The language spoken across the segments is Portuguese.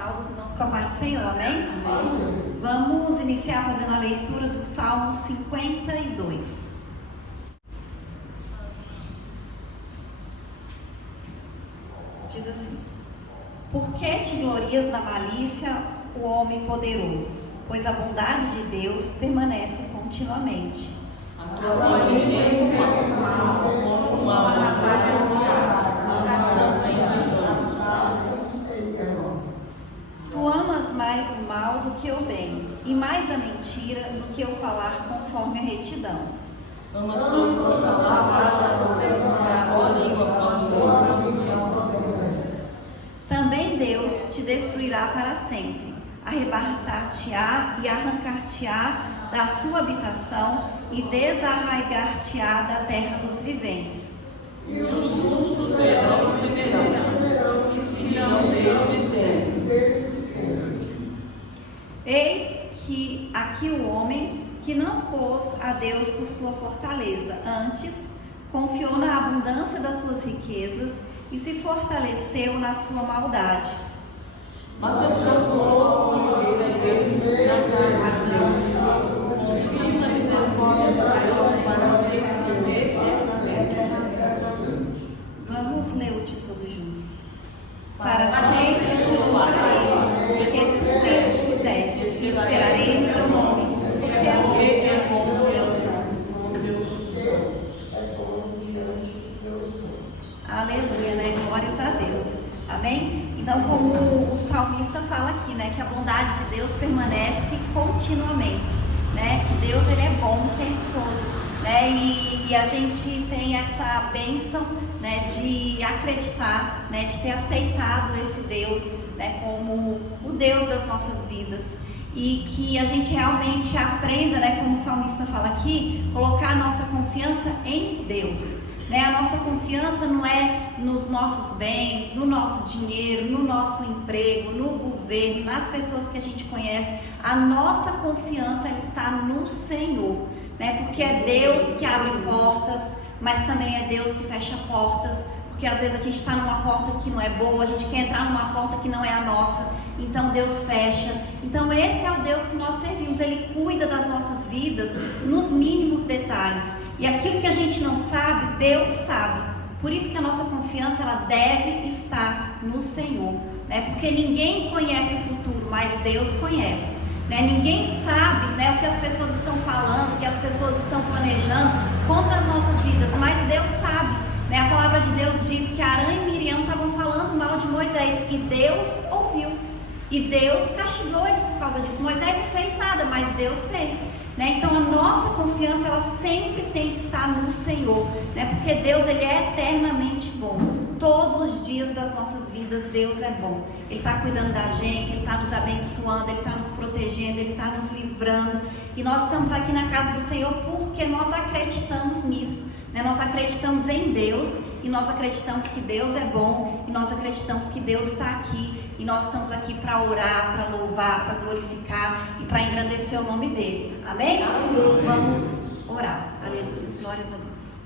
salvos, irmãos, com a paz do Senhor, amém? Amém? Vamos iniciar fazendo a leitura do Salmo 52. Diz assim: Por que te glorias na malícia, o homem poderoso? Pois a bondade de Deus permanece continuamente. Tu amas mais o mal do que o bem, e mais a mentira do que o falar conforme a retidão. Também Deus te destruirá para sempre, arrebatar-te-á e arrancar-te-á da sua habitação e desarraigar-te-á da terra dos viventes. E os justos verão e viverão, se seguirão dele dizendo. Eis que aqui o homem que não pôs a Deus por sua fortaleza, antes confiou na abundância das suas riquezas e se fortaleceu na sua maldade. Mas eu sou olheira dele na casa de Deus. Confio na misericórdia para sempre. Vamos ler o de todos juntos. Para sempre te louvarei, porque tu fizeste, esperarei no teu nome, porque é bom os teus santos. Aleluia, né? Glórias a Deus. Amém? Então, como o salmista fala aqui, né? Que a bondade de Deus permanece continuamente, né? Que Deus, ele é bom o tempo todo, né? E a gente tem essa bênção, né? De acreditar, né? De ter aceitado esse Deus, né? Como o Deus das nossas vidas. E que a gente realmente aprenda, né? Como o salmista fala aqui, colocar a nossa confiança em Deus. Né? A nossa confiança não é nos nossos bens, no nosso dinheiro, no nosso emprego, no governo, nas pessoas que a gente conhece. A nossa confiança ela está no Senhor, né? Porque é Deus que abre portas, mas também é Deus que fecha portas. Porque às vezes a gente está numa porta que não é boa, a gente quer entrar numa porta que não é a nossa, então Deus fecha. Então esse é o Deus que nós servimos, Ele cuida das nossas vidas nos mínimos detalhes. E aquilo que a gente não sabe, Deus sabe. Por isso que a nossa confiança ela deve estar no Senhor, né? Porque ninguém conhece o futuro, mas Deus conhece, né? Ninguém sabe, né, o que as pessoas estão falando, o que as pessoas estão planejando contra as nossas vidas, mas Deus sabe, né? A palavra de Deus diz que Arã e Miriam estavam falando mal de Moisés e Deus ouviu. E Deus castigou eles por causa disso. Moisés não fez nada, mas Deus fez. Né? Então a nossa confiança ela sempre tem que estar no Senhor, né? Porque Deus ele é eternamente bom. Todos os dias das nossas vidas Deus é bom. Ele está cuidando da gente, Ele está nos abençoando, Ele está nos protegendo, Ele está nos livrando. E nós estamos aqui na casa do Senhor porque nós acreditamos nisso, né? Nós acreditamos em Deus e nós acreditamos que Deus é bom e nós acreditamos que Deus está aqui. E nós estamos aqui para orar, para louvar, para glorificar e para engrandecer o nome dEle. Amém? Aleluia. Vamos orar. Aleluia. Glórias a Deus.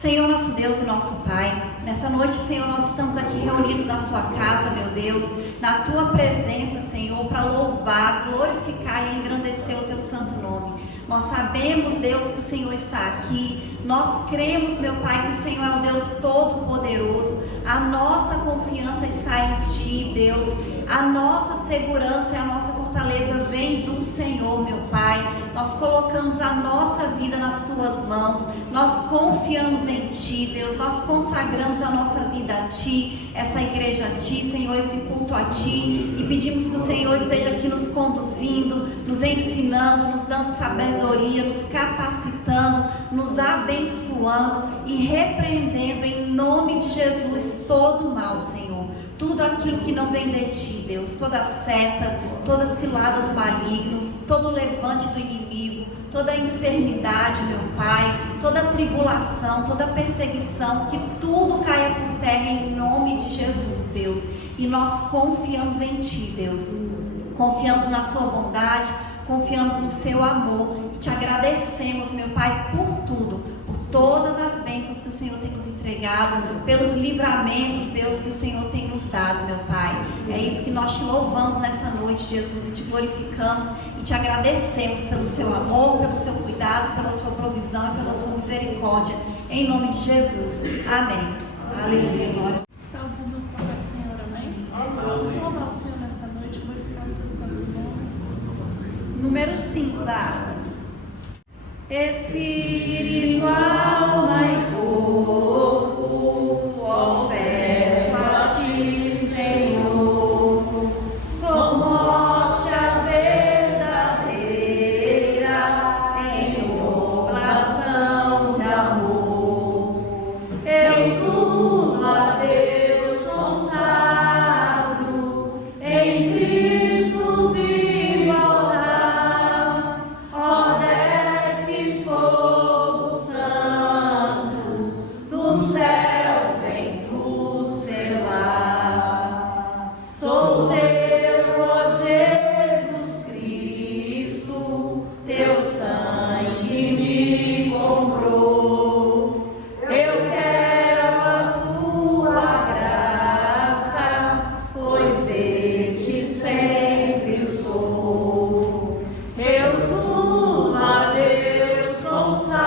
Senhor, nosso Deus e nosso Pai, nessa noite, Senhor, nós estamos aqui reunidos na sua casa, meu Deus, na tua presença, Senhor, para louvar, glorificar e engrandecer o teu santo nome. Nós sabemos, Deus, que o Senhor está aqui. Nós cremos, meu Pai, que o Senhor é um Deus todo-poderoso. A nossa confiança está em Ti, Deus. A nossa segurança e a nossa fortaleza vem do Senhor, meu Pai. Nós colocamos a nossa vida nas Tuas mãos. Nós confiamos em Ti, Deus. Nós consagramos a nossa vida a Ti, essa igreja a Ti, Senhor, esse culto a Ti. E pedimos que o Senhor esteja aqui nos conduzindo, nos ensinando, nos dando sabedoria, nos capacitando, nos abençoando e repreendendo em nome de Jesus todo o mal, Senhor. Tudo aquilo que não vem de Ti, Deus, toda seta, toda cilada do maligno, todo levante do inimigo, toda enfermidade, meu Pai, toda tribulação, toda perseguição, que tudo caia por terra em nome de Jesus, Deus. E nós confiamos em Ti, Deus. Confiamos na Sua bondade, confiamos no Seu amor e Te agradecemos, meu Pai, por tudo. todas as bênçãos que o Senhor tem nos entregado, pelos livramentos, Deus, que o Senhor tem nos dado, meu Pai. É isso que nós te louvamos nessa noite, Jesus, e te glorificamos e te agradecemos pelo seu amor, pelo seu cuidado, pela sua provisão e pela sua misericórdia. Em nome de Jesus. Amém. Aleluia. Glória. Salve a Deus para o Senhor, amém? Vamos louvar o Senhor nessa noite, glorificar o seu santo nome. Número 5 da aula. Espírito, alma e corpo, oferto a ti, Senhor, com hóstia verdadeira, em oblação de amor. Eu tudo a Deus consagro, em Cristo vivo altar, ó desce fogo santo, do céu vem tu selar. Sou teu, ó Jesus Cristo, teu sangue me comprou. Eu quero a tua graça, pois de ti sempre sou. Eu tudo a Deus consagro,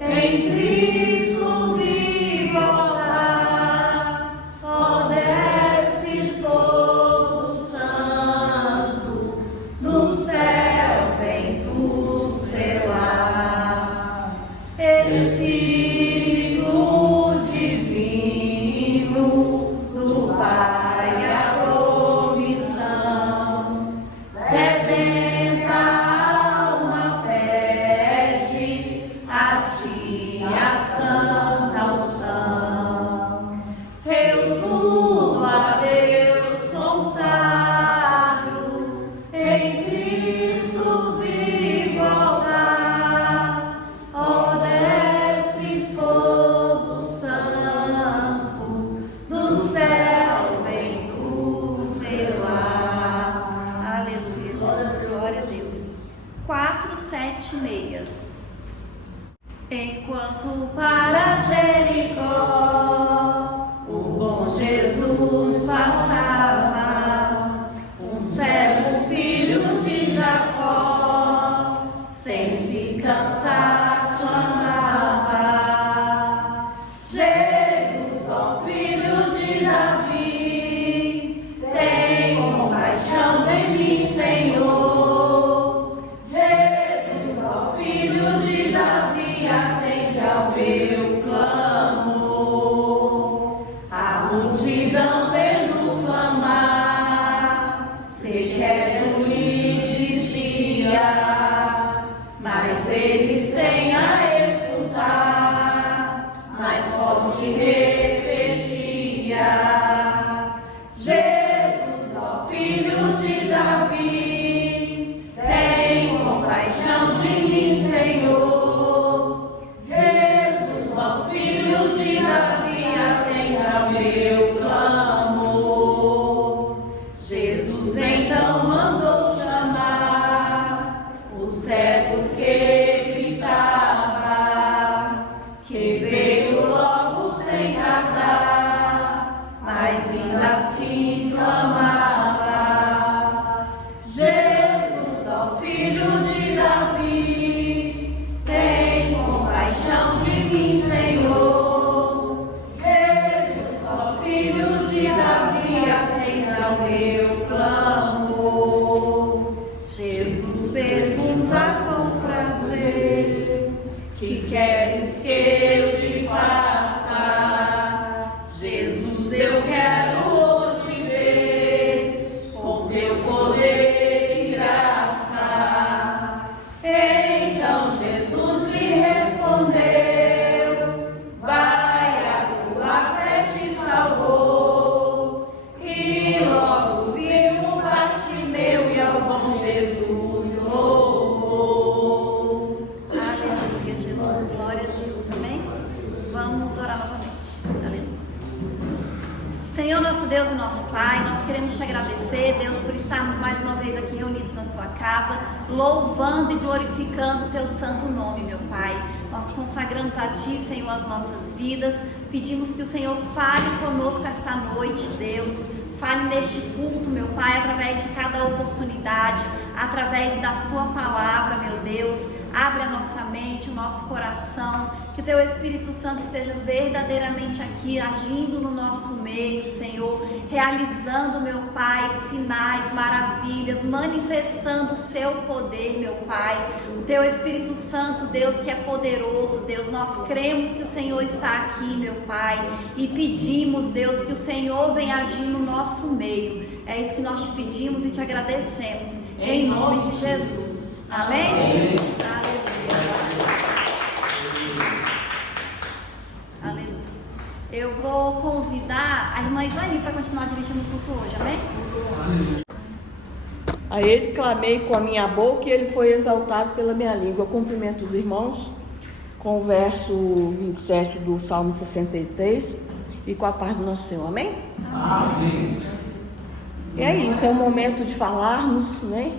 em Cristo vivo altar, ó desce fogo santo, do céu vem tu selar. Espírito divino do Pai a provissão, sedenta alma pede a ti a santa unção. Eu tudo a Deus consagro, em Cristo vivo altar, ó desce fogo santo, do céu vem tu selar. Aleluia, Jesus, glória a Deus. 4, 7, 6. Enquanto para Jericó o bom Jesus passava, um cego filho de Jacó, sem se cansar, clamava: Jesus, ó filho de Davi, tem compaixão de mim, Senhor. Jesus, ó filho de Davi, atende ao meu clamor. A multidão vendo clamar, sequer lhe dizia, mas ele sem a escutar, mais forte repetia: Jesus, ó filho de Davi, tem compaixão de mim, Senhor. Jesus, ó filho de Davi, atende ao meu clamor. Jesus então mandou chamar o cego que gritava, que veio logo sem tardar, mas ainda assim clamava: Jesus, ó filho de Davi, tem compaixão de mim, Senhor. Jesus, ó filho de Davi, atende ao meu clamor. Jesus pergunta com prazer: que queres que eu te faça? Jesus, eu quero hoje ver com teu poder e graça. Então Jesus lhe respondeu: vai, a tua fé te salvou. E logo viu Bartimeu e ao bom Jesus louvou. Aleluia, Jesus, glória a Deus, amém? Vamos orar novamente. Aleluia. Senhor, nosso Deus e nosso Pai, nós queremos te agradecer, Deus, por estarmos mais uma vez aqui reunidos na sua casa, louvando e glorificando o teu santo nome, meu Pai. nós consagramos a Ti, Senhor, as nossas vidas. Pedimos que o Senhor fale conosco esta noite, Deus. Fale neste culto, meu Pai, através de cada oportunidade, através da Sua palavra, meu Deus. Abre a nossa mente, o nosso coração, que o Teu Espírito Santo esteja verdadeiramente aqui, agindo no nosso meio, Senhor, realizando, meu Pai, sinais, maravilhas, manifestando o Seu poder, meu Pai. O Teu Espírito Santo, Deus, que é poderoso, Deus, nós cremos que o Senhor está aqui, meu Pai, e pedimos, Deus, que o Senhor venha agir no nosso meio. É isso que nós te pedimos e te agradecemos, em nome de Jesus. Amém? Amém. Aleluia. Eu vou convidar a irmã Islane para continuar dirigindo o culto hoje, amém? A ele clamei com a minha boca e ele foi exaltado pela minha língua. Eu cumprimento os irmãos com o verso 27 do Salmo 63 e com a paz do nosso Senhor, amém? Amém. E é isso, é o momento de falarmos, né?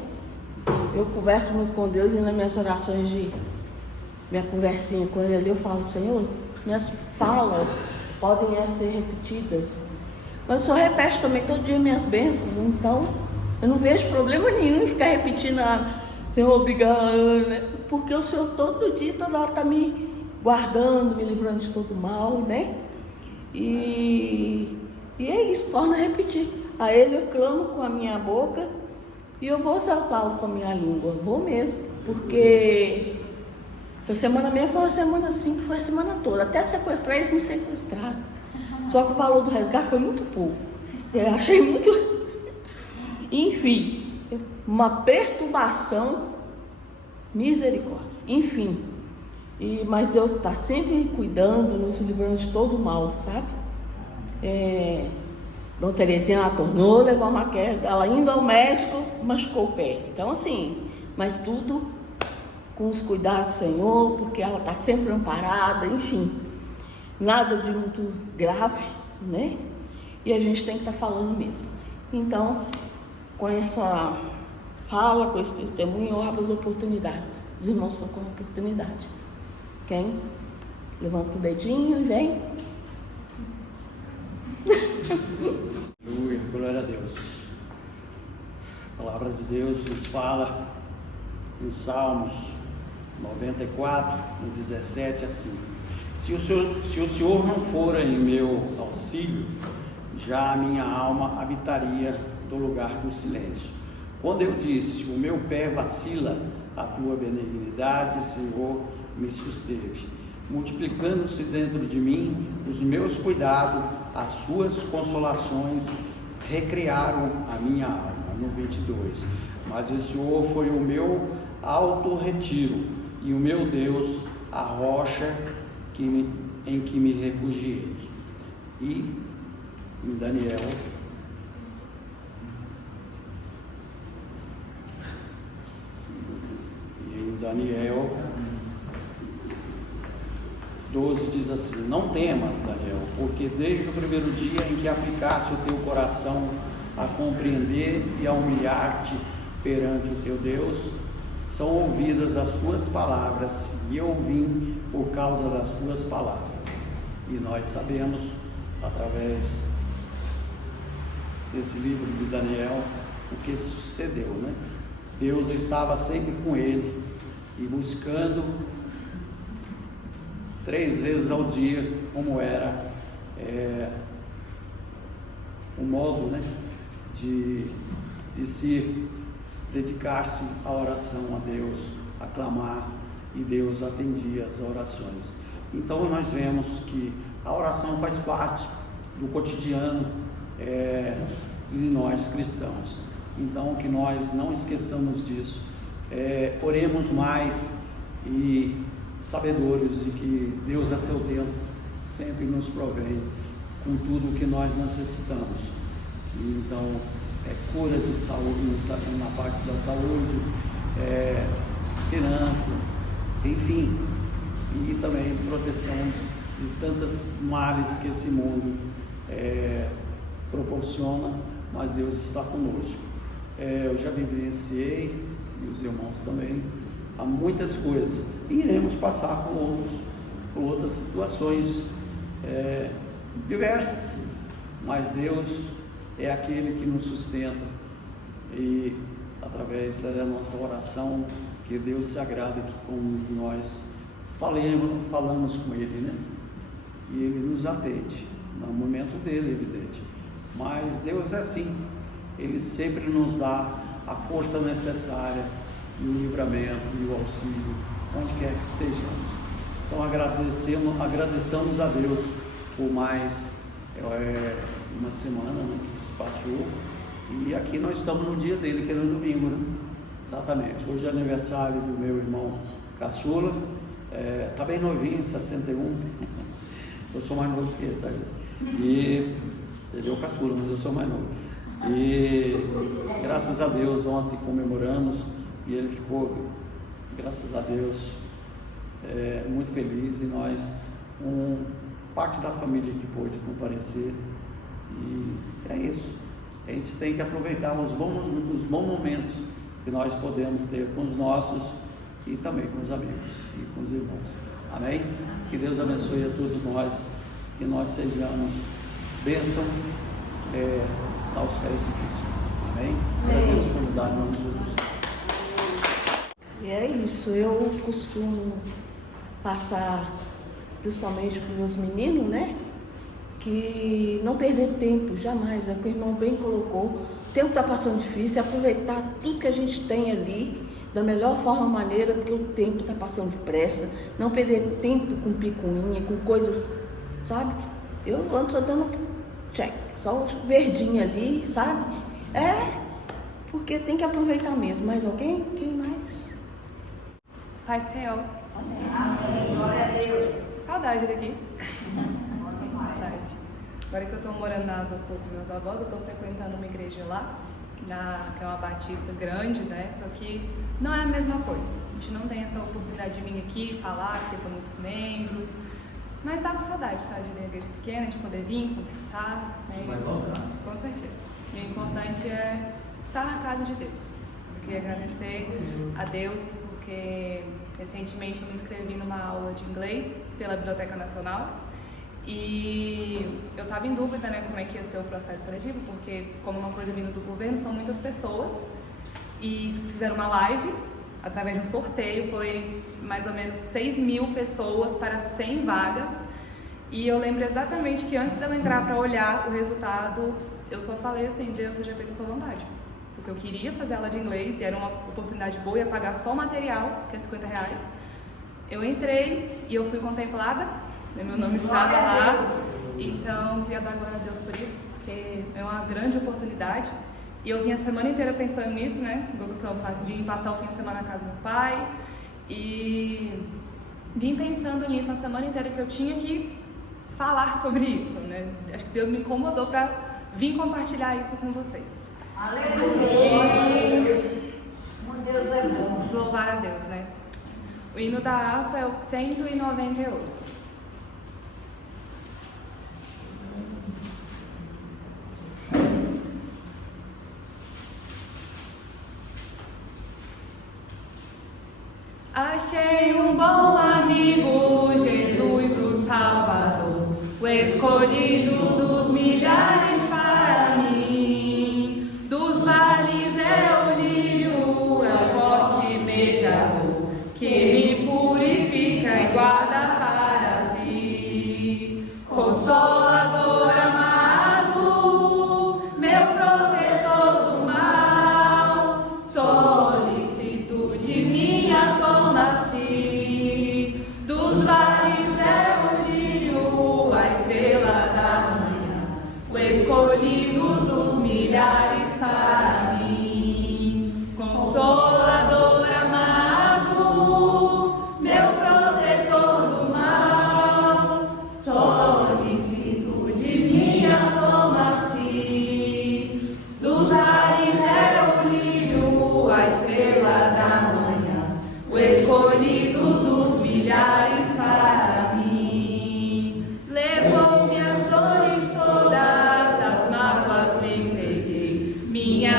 Eu converso muito com Deus e nas minhas orações, minha conversinha com Ele ali, eu falo: Senhor, minhas falas podem ser repetidas, mas o Senhor repete também todo dia minhas bênçãos, então eu não vejo problema nenhum em ficar repetindo: Senhor, obrigado, né? Porque o Senhor todo dia, toda hora está me guardando, me livrando de todo mal, né? E é isso, torna a repetir. A Ele eu clamo com a minha boca e eu vou exaltá-lo com a minha língua, vou mesmo, porque essa semana mesmo foi uma semana assim, foi a semana toda, até sequestrar eles me sequestraram, só que o valor do resgate foi muito pouco, eu achei muito, enfim, uma perturbação, misericórdia, enfim, mas Deus está sempre cuidando, nos livrando de todo o mal, sabe? Dona Terezinha, ela tornou a levar uma queda, ela indo ao médico, machucou o pé. Então assim, mas tudo com os cuidados do Senhor, porque ela está sempre amparada, enfim, nada de muito grave, né? E a gente tem que estar falando mesmo. Então, com essa fala, com esse testemunho, eu abro as oportunidades. Os irmãos estão com a oportunidade. Quem? Levanta o dedinho e vem. Aleluia, glória a Deus. A palavra de Deus nos fala em Salmos 94, no 17, assim: se o Senhor não for em meu auxílio, já a minha alma habitaria do lugar do silêncio. Quando eu disse: o meu pé vacila, a tua benignidade, Senhor, me susteve. Multiplicando-se dentro de mim os meus cuidados, as suas consolações recriaram a minha alma. No 22, mas o Senhor foi o meu alto retiro e o meu Deus, a rocha em que me refugiei. E em Daniel, Daniel 12 diz assim: não temas, Daniel, porque desde o primeiro dia em que aplicaste o teu coração a compreender e a humilhar-te perante o teu Deus, são ouvidas as tuas palavras, e eu vim por causa das tuas palavras. E nós sabemos, através desse livro de Daniel, o que sucedeu, né? Deus estava sempre com ele e buscando 3 vezes ao dia, como era o modo, né, de se dedicar-se à oração a Deus, a clamar, e Deus atendia as orações. Então nós vemos que a oração faz parte do cotidiano de nós cristãos. Então que nós não esqueçamos disso, oremos mais e sabedores de que Deus a seu tempo sempre nos provém com tudo o que nós necessitamos. Então cura de saúde na parte da saúde, finanças, enfim, e também proteção de tantas males que esse mundo proporciona, mas Deus está conosco. Eu já vivenciei, e os irmãos também, a muitas coisas. E iremos passar por outras situações diversas, mas Deus é aquele que nos sustenta, e através da nossa oração, que Deus se agrada que como nós falamos com Ele, né? E Ele nos atende, no momento dele, evidente. Mas Deus é assim, Ele sempre nos dá a força necessária, e o livramento, e o auxílio, onde quer que estejamos. Então agradecemos a Deus por mais uma semana, né, que se passou, e aqui nós estamos no dia dele, que é no domingo, né? Exatamente. Hoje é aniversário do meu irmão caçula, tá bem novinho, 61, eu sou mais novo que ele, tá? E ele é o caçula, mas eu sou mais novo. E graças a Deus ontem comemoramos, e ele ficou, graças a Deus, muito feliz, e nós, parte da família que pôde comparecer, e é isso. A gente tem que aproveitar os bons momentos que nós podemos ter com os nossos, e também com os amigos e com os irmãos. Amém? Que Deus abençoe a todos nós, que nós sejamos bênção aos pés de Cristo. Amém? Agradeço por nos dar em nome de Jesus. E é isso, eu costumo passar, principalmente para os meus meninos, né? Que não perder tempo, jamais, é o que o irmão bem colocou. O tempo está passando difícil, aproveitar tudo que a gente tem ali da melhor forma, maneira, porque o tempo está passando depressa. Não perder tempo com picuinha, com coisas, sabe? Eu ando só dando check, só o verdinho ali, sabe? Porque tem que aproveitar mesmo. Mais alguém? Quem mais? Pai Céu. Amém. Glória a Deus. Saudade daqui. Saudade. Agora que eu estou morando na Asa Sul com meus avós, eu estou frequentando uma igreja lá, que é uma batista grande, né? Só que não é a mesma coisa. A gente não tem essa oportunidade de vir aqui falar, porque são muitos membros. Mas dá com saudade, tá? De ver a igreja pequena, de poder vir, conquistar. Né? Vai voltar. Com certeza. E o importante é estar na casa de Deus. Eu queria agradecer a Deus, porque recentemente eu me inscrevi numa aula de inglês pela Biblioteca Nacional. E eu estava em dúvida, né, como é que ia ser o processo seletivo, porque como uma coisa vindo do governo, são muitas pessoas, e fizeram uma live através de um sorteio, foi mais ou menos 6.000 pessoas para 100 vagas, e eu lembro exatamente que antes de eu entrar para olhar o resultado, eu só falei assim: Deus, seja feita a sua vontade, porque eu queria fazer aula de inglês, e era uma oportunidade boa, ia pagar só o material, que é R$50. Eu entrei e eu fui contemplada, meu nome estava lá, então queria dar glória a Deus por isso, porque é uma grande oportunidade. E eu vim a semana inteira pensando nisso, né? Vim passar o fim de semana na casa do meu pai, e vim pensando nisso a semana inteira, que eu tinha que falar sobre isso, né? Acho que Deus me incomodou para vir compartilhar isso com vocês. Aleluia! Deus é bom. Vamos louvar a Deus, né? O hino da harpa é o 198. Achei um bom amigo, Jesus o Salvador, o escolhido dos milhares para mim. Dos vales é o lírio, é o forte mediador, que me purifica e guarda para si. Consolador amado, meu protetor do mal, solicitude minha toma-se. Dos vales é o lírio, a estrela da manhã, o escolhido dos milhares para mim. Consolador amado, meu protetor do mal, solicitude minha toma-se. Dos ares é o lírio, a estrela da manhã, o escolhido dos milhares para mim. Levou minhas dores todas, as mágoas lhe peguei, minha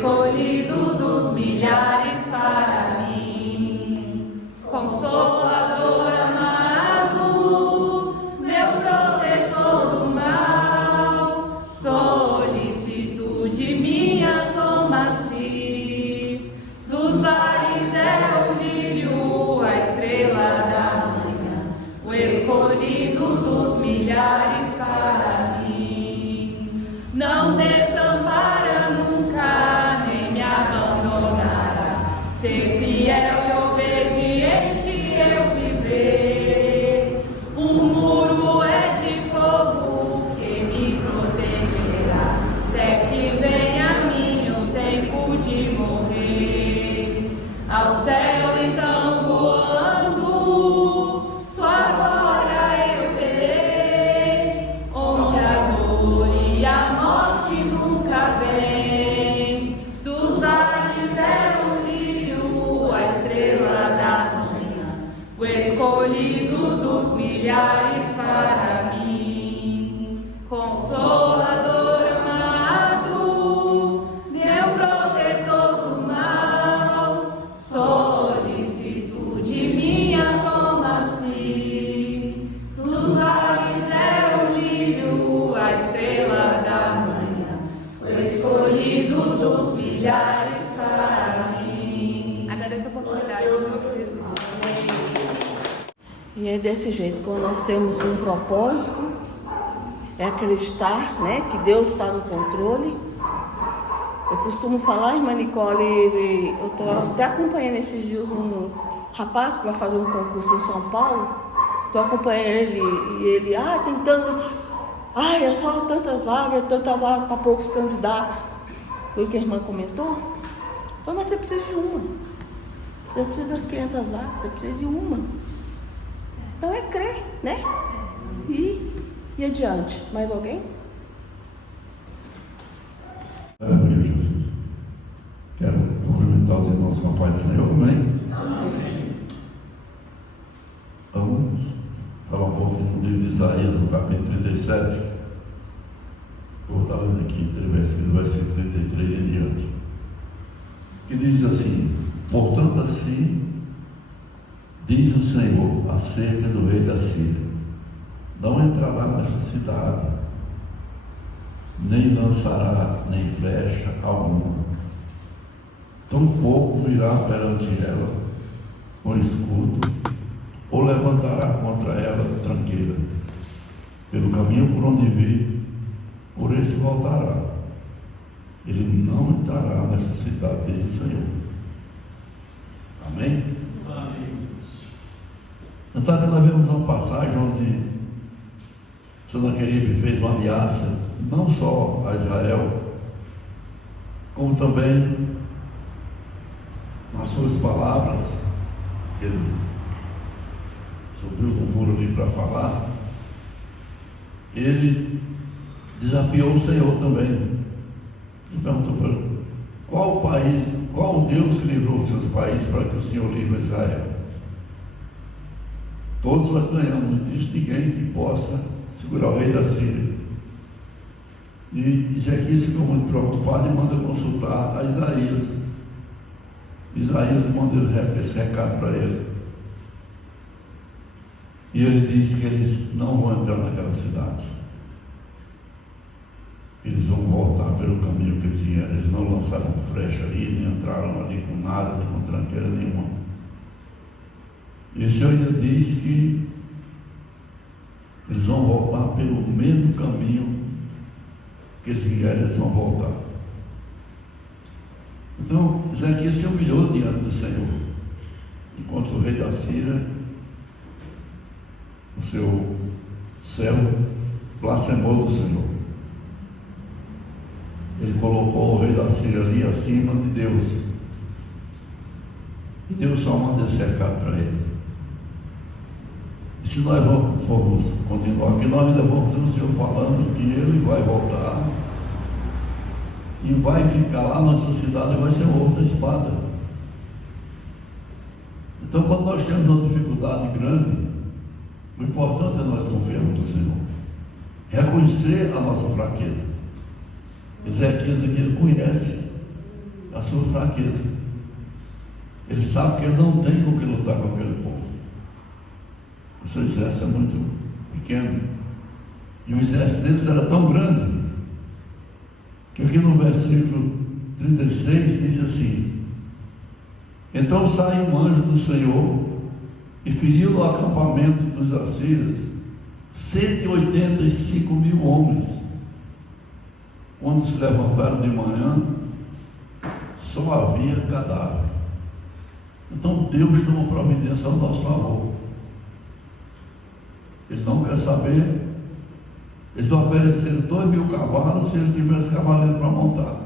escolhido dos milhares para mim, consolador amado, meu protetor do mal, solicitude minha toma-se, dos vales é o lírio, a estrela da manhã, o escolhido dos milhares para mim, não desampara nunca, nem me abandonará, ser fiel e obediente eu viver, um muro é de fogo que me protegerá, até que venha a mim o tempo de morrer, ao céu então voando, sua glória eu verei, onde a dor e a morte nunca vem, dos vales é o lírio, a estrela da manhã, o escolhido dos milhares para mim, consolador amado, meu protetor do mal, solicitude minha toma-se, dos vales é o lírio, a estrela da manhã, o escolhido dos milhares para mim. Agradeço a oportunidade, em nome de Jesus. E é desse jeito, quando nós temos um propósito, é acreditar, né, que Deus está no controle. Eu costumo falar, irmã Nicole, eu estou até acompanhando esses dias um rapaz que vai fazer um concurso em São Paulo. Estou acompanhando ele e ele, tem tanto, é só tantas vagas para poucos candidatos. Foi o que a irmã comentou. Falei, mas você precisa de uma. Você precisa das 500 vagas, você precisa de uma. Então é crer, né? E adiante. Mais alguém? Aleluia, Jesus. Quero cumprimentar os irmãos com a paz do Senhor, amém? Vamos falar um pouco no livro de Isaías, no capítulo 37. Vou estar lendo aqui, do versículo 33 em diante. Que diz assim: portanto, assim diz o Senhor acerca do rei da Síria: não entrará nesta cidade, nem lançará nem flecha alguma, tampouco virá perante ela com escudo, ou levantará contra ela tranqueira. Pelo caminho por onde vir, por esse voltará. Ele não entrará nesta cidade, diz o Senhor. Amém? Amém. Então aqui nós vemos uma passagem onde Senaqueribe fez uma ameaça não só a Israel, como também nas suas palavras, que ele subiu no muro ali para falar, ele desafiou o Senhor também. E perguntou para ele: qual país, qual Deus que livrou os seus países para que o Senhor livre Israel? Todos nós ganhamos, não existe ninguém que possa segurar o rei da Síria. E Ezequias ficou muito preocupado e manda consultar a Isaías. Isaías manda esse recado para ele. E ele disse que eles não vão entrar naquela cidade. Eles vão voltar pelo caminho que eles vieram. Eles não lançaram flecha ali, nem entraram ali com nada, nem com tranqueira nenhuma. E o Senhor ainda diz que eles vão voltar pelo mesmo caminho que eles vieram, eles vão voltar. Então, Ezequias se humilhou diante do Senhor, enquanto o rei da Síria, o seu servo, blasfemou do Senhor. Ele colocou o rei da Síria ali acima de Deus. E Deus só manda esse recado para ele: e se nós formos continuar aqui, nós ainda vamos ter o Senhor falando que ele vai voltar e vai ficar lá na sua cidade e vai ser outra espada. Então, quando nós temos uma dificuldade grande, o importante é nós confiarmos no Senhor, reconhecer a nossa fraqueza. Ezequias aqui, ele conhece a sua fraqueza. Ele sabe que ele não tem com que lutar com aquele povo. O seu exército é muito pequeno. E o exército deles era tão grande que aqui no versículo 36 diz assim: então saiu um anjo do Senhor e feriu no acampamento dos assírios 185.000 homens. Quando se levantaram de manhã, só havia cadáver. Então Deus tomou providência ao nosso favor. Ele não quer saber. Eles ofereceram 2.000 cavalos se eles tivessem cavaleiro para montar.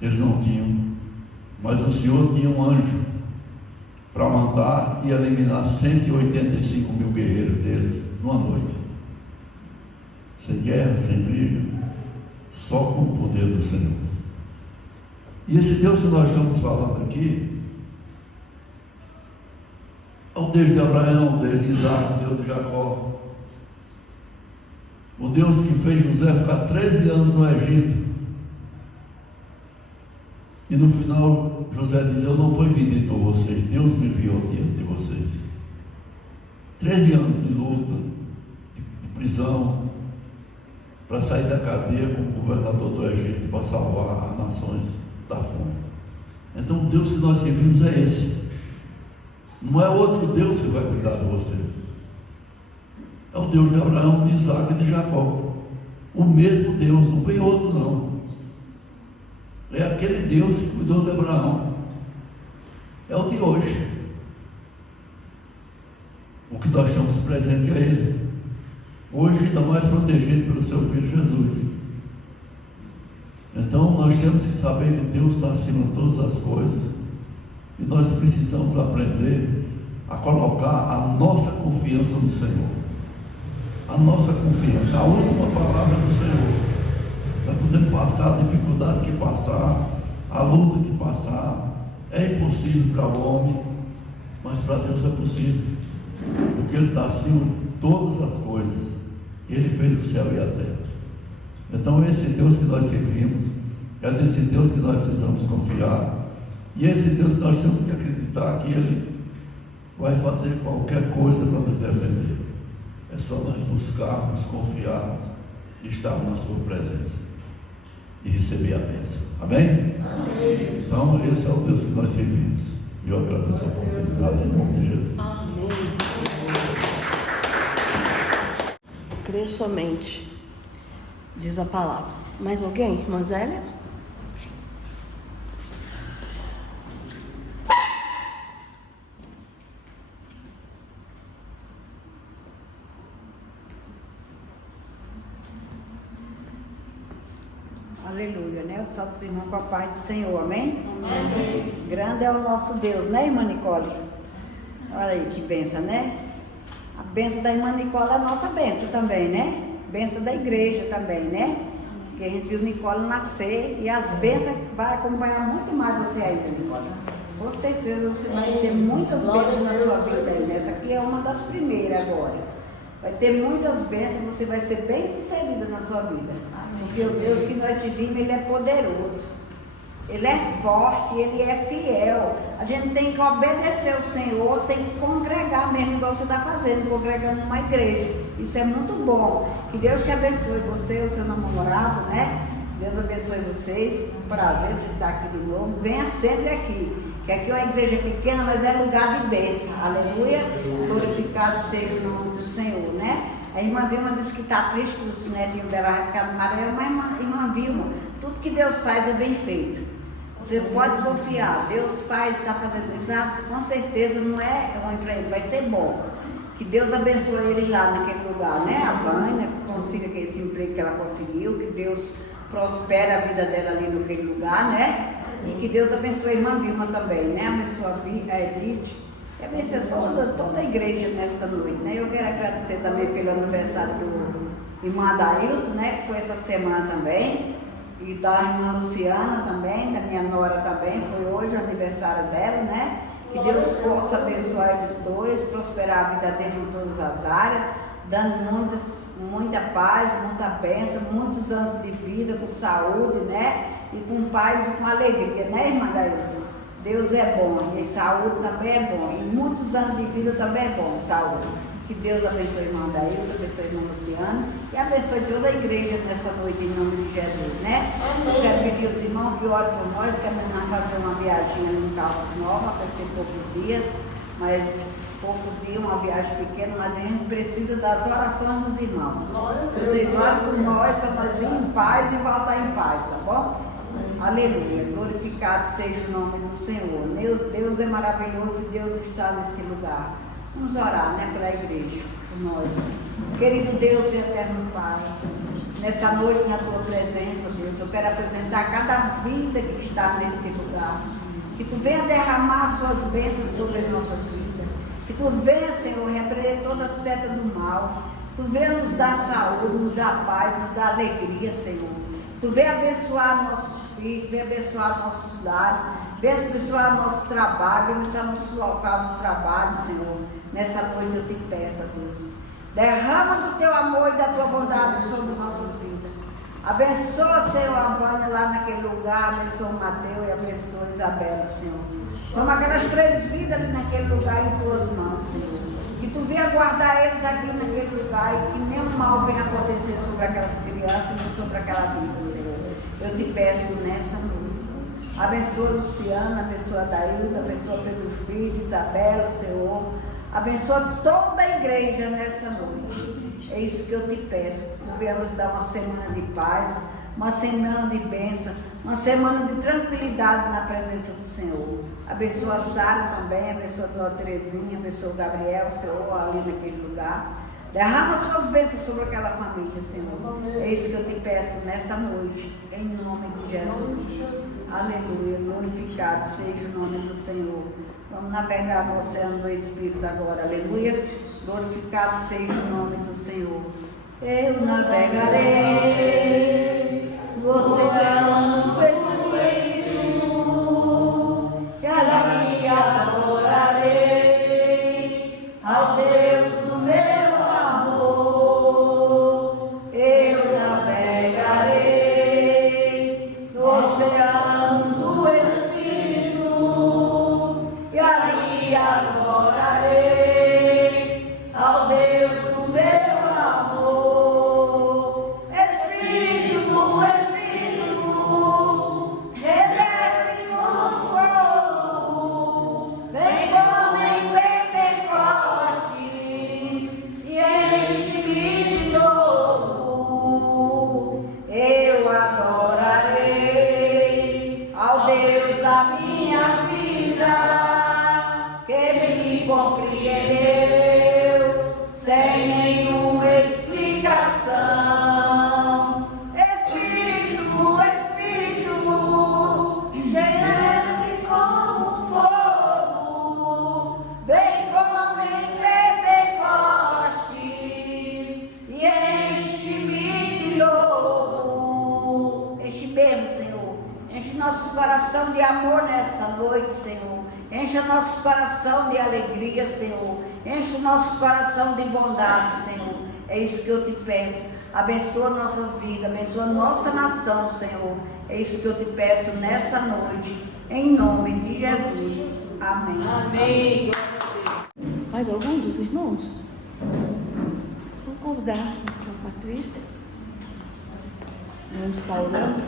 Eles não tinham, mas o Senhor tinha um anjo para mandar e eliminar 185.000 guerreiros deles numa noite. Sem guerra, sem briga, só com o poder do Senhor. E esse Deus que nós estamos falando aqui é o Deus de Abraão, o Deus de Isaac, o Deus de Jacó. O Deus que fez José ficar 13 anos no Egito. E no final José diz: eu não fui vendido por vocês, Deus me enviou diante de vocês. 13 anos de luta, de prisão, para sair da cadeia como governador do Egito, para salvar as nações da fome. Então o Deus que nós servimos é esse. Não é outro Deus que vai cuidar de você. É o Deus de Abraão, de Isaac e de Jacó. O mesmo Deus, não vem outro não. É aquele Deus que cuidou de Abraão. É o de hoje. O que nós estamos presentes a Ele. Hoje ainda mais protegido pelo seu Filho Jesus. Então nós temos que saber que Deus está acima de todas as coisas. E nós precisamos aprender a colocar a nossa confiança no Senhor. A nossa confiança, a última palavra do Senhor. Para poder passar a dificuldade que passar, a luta que passar. É impossível para o homem, mas para Deus é possível. Porque Ele está acima de todas as coisas. Ele fez o céu e a terra. Então esse Deus que nós servimos, é desse Deus que nós precisamos confiar. E esse Deus que nós temos que acreditar que Ele vai fazer qualquer coisa para nos defender. É só nós buscarmos, confiarmos e estarmos na sua presença e receber a bênção. Amém? Amém. Então esse é o Deus que nós servimos. E eu agradeço a oportunidade em nome de Jesus. Amém. Crê somente, diz a palavra. Mais alguém? Irmã Zélia? Aleluia, né? Os santos irmãos com a paz do Senhor, amém? Amém. Grande é o nosso Deus, né, irmã Nicole? Olha aí que benção, né? A benção da irmã Nicole é a nossa benção também, né? Benção da igreja também, né? Que a gente viu Nicole nascer e as bênçãos vai acompanhar muito mais você ainda, Nicole. Você vai ter muitas bênçãos na sua vida aí, né? Essa aqui é uma das primeiras agora. Vai ter muitas bênçãos, você vai ser bem sucedida na sua vida. Porque o Deus que nós servimos, Ele é poderoso. Ele é forte, Ele é fiel. A gente tem que obedecer ao Senhor, tem que congregar mesmo, igual você está fazendo, congregando numa igreja. Isso é muito bom. Que Deus te abençoe você, o seu namorado, né? Deus abençoe vocês. Um prazer você estar aqui de novo. Venha sempre aqui. Que aqui é uma igreja pequena, mas é lugar de bênção. Aleluia. Glorificado seja o nome do Senhor, né? A irmã Vilma disse que está triste que o netinho dela vai ficar no amarelo, mas irmã Vilma, tudo que Deus faz é bem feito. Você pode confiar, Deus faz, está fazendo isso, com certeza não é ruim para ele, vai ser bom. Que Deus abençoe ele lá naquele lugar, né? A Vânia consiga esse emprego que ela conseguiu, que Deus prospere a vida dela ali naquele lugar, né? E que Deus abençoe a irmã Vilma também, né? Abençoe a Edith. E abençoe toda a igreja nessa noite, né? Eu quero agradecer também pelo aniversário do irmão Adailton, né? Que foi essa semana também. E da irmã Luciana também, da minha nora também. Foi hoje o aniversário dela, né? Que Deus possa abençoar eles dois, prosperar a vida dele em todas as áreas, dando muita paz, muita bênção, muitos anos de vida, com saúde, né? e com paz e com alegria, né, irmã Dailton? Deus é bom, e saúde também é bom, e muitos anos de vida também é bom, saúde. Que Deus abençoe a irmã Dailton, abençoe a irmã Luciana e abençoe toda a igreja nessa noite, em nome de Jesus, né? Eu quero pedir aos irmãos que orem por nós, que amanhã fazer uma viagem em Caldas Novas, vai ser poucos dias, mas poucos dias, uma viagem pequena, mas a gente precisa das orações dos irmãos. Vocês orem por nós, para nós ir em paz e voltar em paz, tá bom? Aleluia, glorificado seja o nome do Senhor. Deus é maravilhoso e Deus está nesse lugar. Vamos orar, né, pela igreja, por nós. Querido Deus e eterno Pai, nessa noite na tua presença, Deus, eu quero apresentar cada vida que está nesse lugar. Que tu venha derramar as suas bênçãos sobre as nossas vidas. Que tu venha, Senhor, repreender toda seta do mal. Tu venha nos dar saúde, nos dar paz, nos dar alegria, Senhor. Tu venha abençoar nossos filhos, venha abençoar nossos lares, venha abençoar nosso trabalho, venha abençoar nosso local de trabalho, Senhor. Nessa noite eu te peço, Deus. Derrama do teu amor e da tua bondade sobre nossas vidas. Abençoa, Senhor, a Vânia lá naquele lugar, abençoa o Mateus e abençoa a Isabela, Senhor. Toma aquelas 3 vidas ali naquele lugar em tuas mãos, Senhor. Que tu venha guardar eles aqui naquele lugar e que nenhum mal venha acontecer sobre aquelas crianças nem sobre aquela vida, Senhor. Eu te peço nessa noite. Abençoa Luciana, abençoa Dailda, abençoa Pedro Filho, Isabela, Senhor. Abençoa toda a igreja nessa noite. É isso que eu te peço. Tu venha nos dar uma semana de paz, uma semana de bênção, uma semana de tranquilidade na presença do Senhor. Abençoa a Sara também, abençoa a tua Terezinha, abençoa o Gabriel, Senhor, ali naquele lugar. Derrama as suas bênçãos sobre aquela família, Senhor. É isso que eu te peço nessa noite, em nome de Jesus. Aleluia, glorificado seja o nome do Senhor. Vamos navegar no oceano do Espírito agora, aleluia. Glorificado seja o nome do Senhor. Eu navegarei no oceano do Espírito e ali adorarei ao Deus do meu amor. Eu navegarei no oceano do Espírito e ali adorarei ao Deus do meu amor. Espírito, Espírito, redesce como fogo, vem como em Pentecostes e enche-me de novo. Eu adorarei ao Deus da minha vida, que me compreendeu sem nenhuma explicação. Espírito, Espírito, desce como fogo, vem como em Pentecostes e enche-me de novo. Enche mesmo, Senhor. Enche nossos corações de amor nessa noite, Senhor. Enche nossos coração de alegria, Senhor. Enche o nosso coração de bondade, Senhor. É isso que eu te peço. Abençoa a nossa vida, abençoa a nossa nação, Senhor. É isso que eu te peço nessa noite, em nome de Jesus. Amém. Amém. Mais algum dos irmãos? Vou convidar a Patrícia. Vamos estar orando.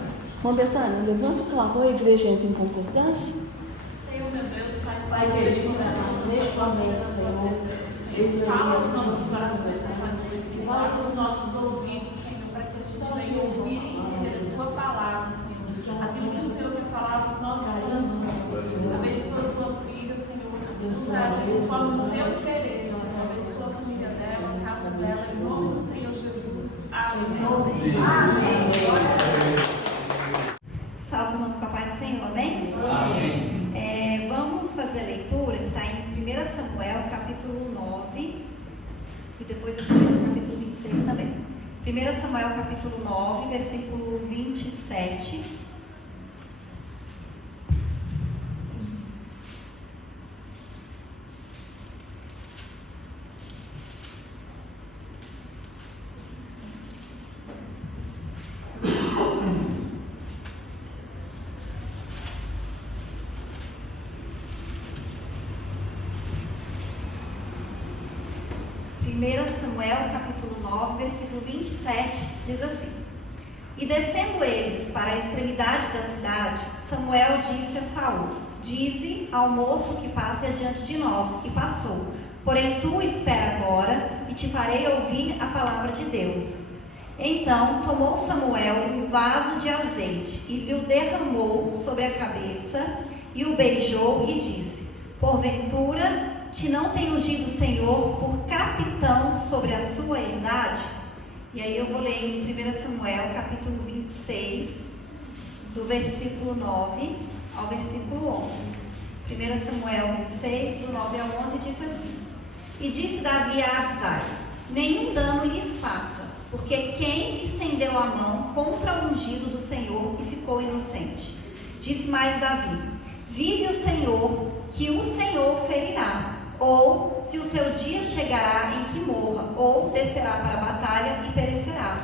Irmã Betânia, levanta o clamor, a igreja entra em concordância. Senhor, meu Deus, Pai Pai, que eles começam neste momento, Senhor. fala aos nossos corações essa noite, fala aos nossos ouvidos, Senhor, para que a gente venha ouvir e entender a tua palavra, Senhor. Aquilo que o Senhor quer falar aos nossos corações. Abençoa a tua filha, Senhor. Conforme o teu querer, Senhor. Abençoa a família dela, a casa dela, em nome do Senhor Jesus. Amém. Amém. Salve, irmãos, papai do Senhor, amém? Amém. Vamos fazer a leitura que está em 1 Samuel, capítulo 9, e depois eu vou ler o capítulo 26 também. 1 Samuel, capítulo 9, versículo 27. versículo 27, diz assim: E descendo eles para a extremidade da cidade, Samuel disse a Saul: Dize ao moço que passe adiante de nós. E passou. Porém tu espera agora, e te farei ouvir a palavra de Deus. Então tomou Samuel um vaso de azeite e lhe o derramou sobre a cabeça, e o beijou e disse: Porventura te não tem ungido o Senhor por capitão sobre a sua herdade? E aí eu vou ler em 1 Samuel, capítulo 26, do versículo 9 ao versículo 11. 1 Samuel 26, do 9 ao 11, diz assim: E disse Davi a Abisai: Nenhum dano lhes faça, porque quem estendeu a mão contra o ungido do Senhor e ficou inocente? Disse mais Davi: Vive o Senhor, que o Senhor ferirá, ou se o seu dia chegará em que morra, ou descerá para a batalha e perecerá.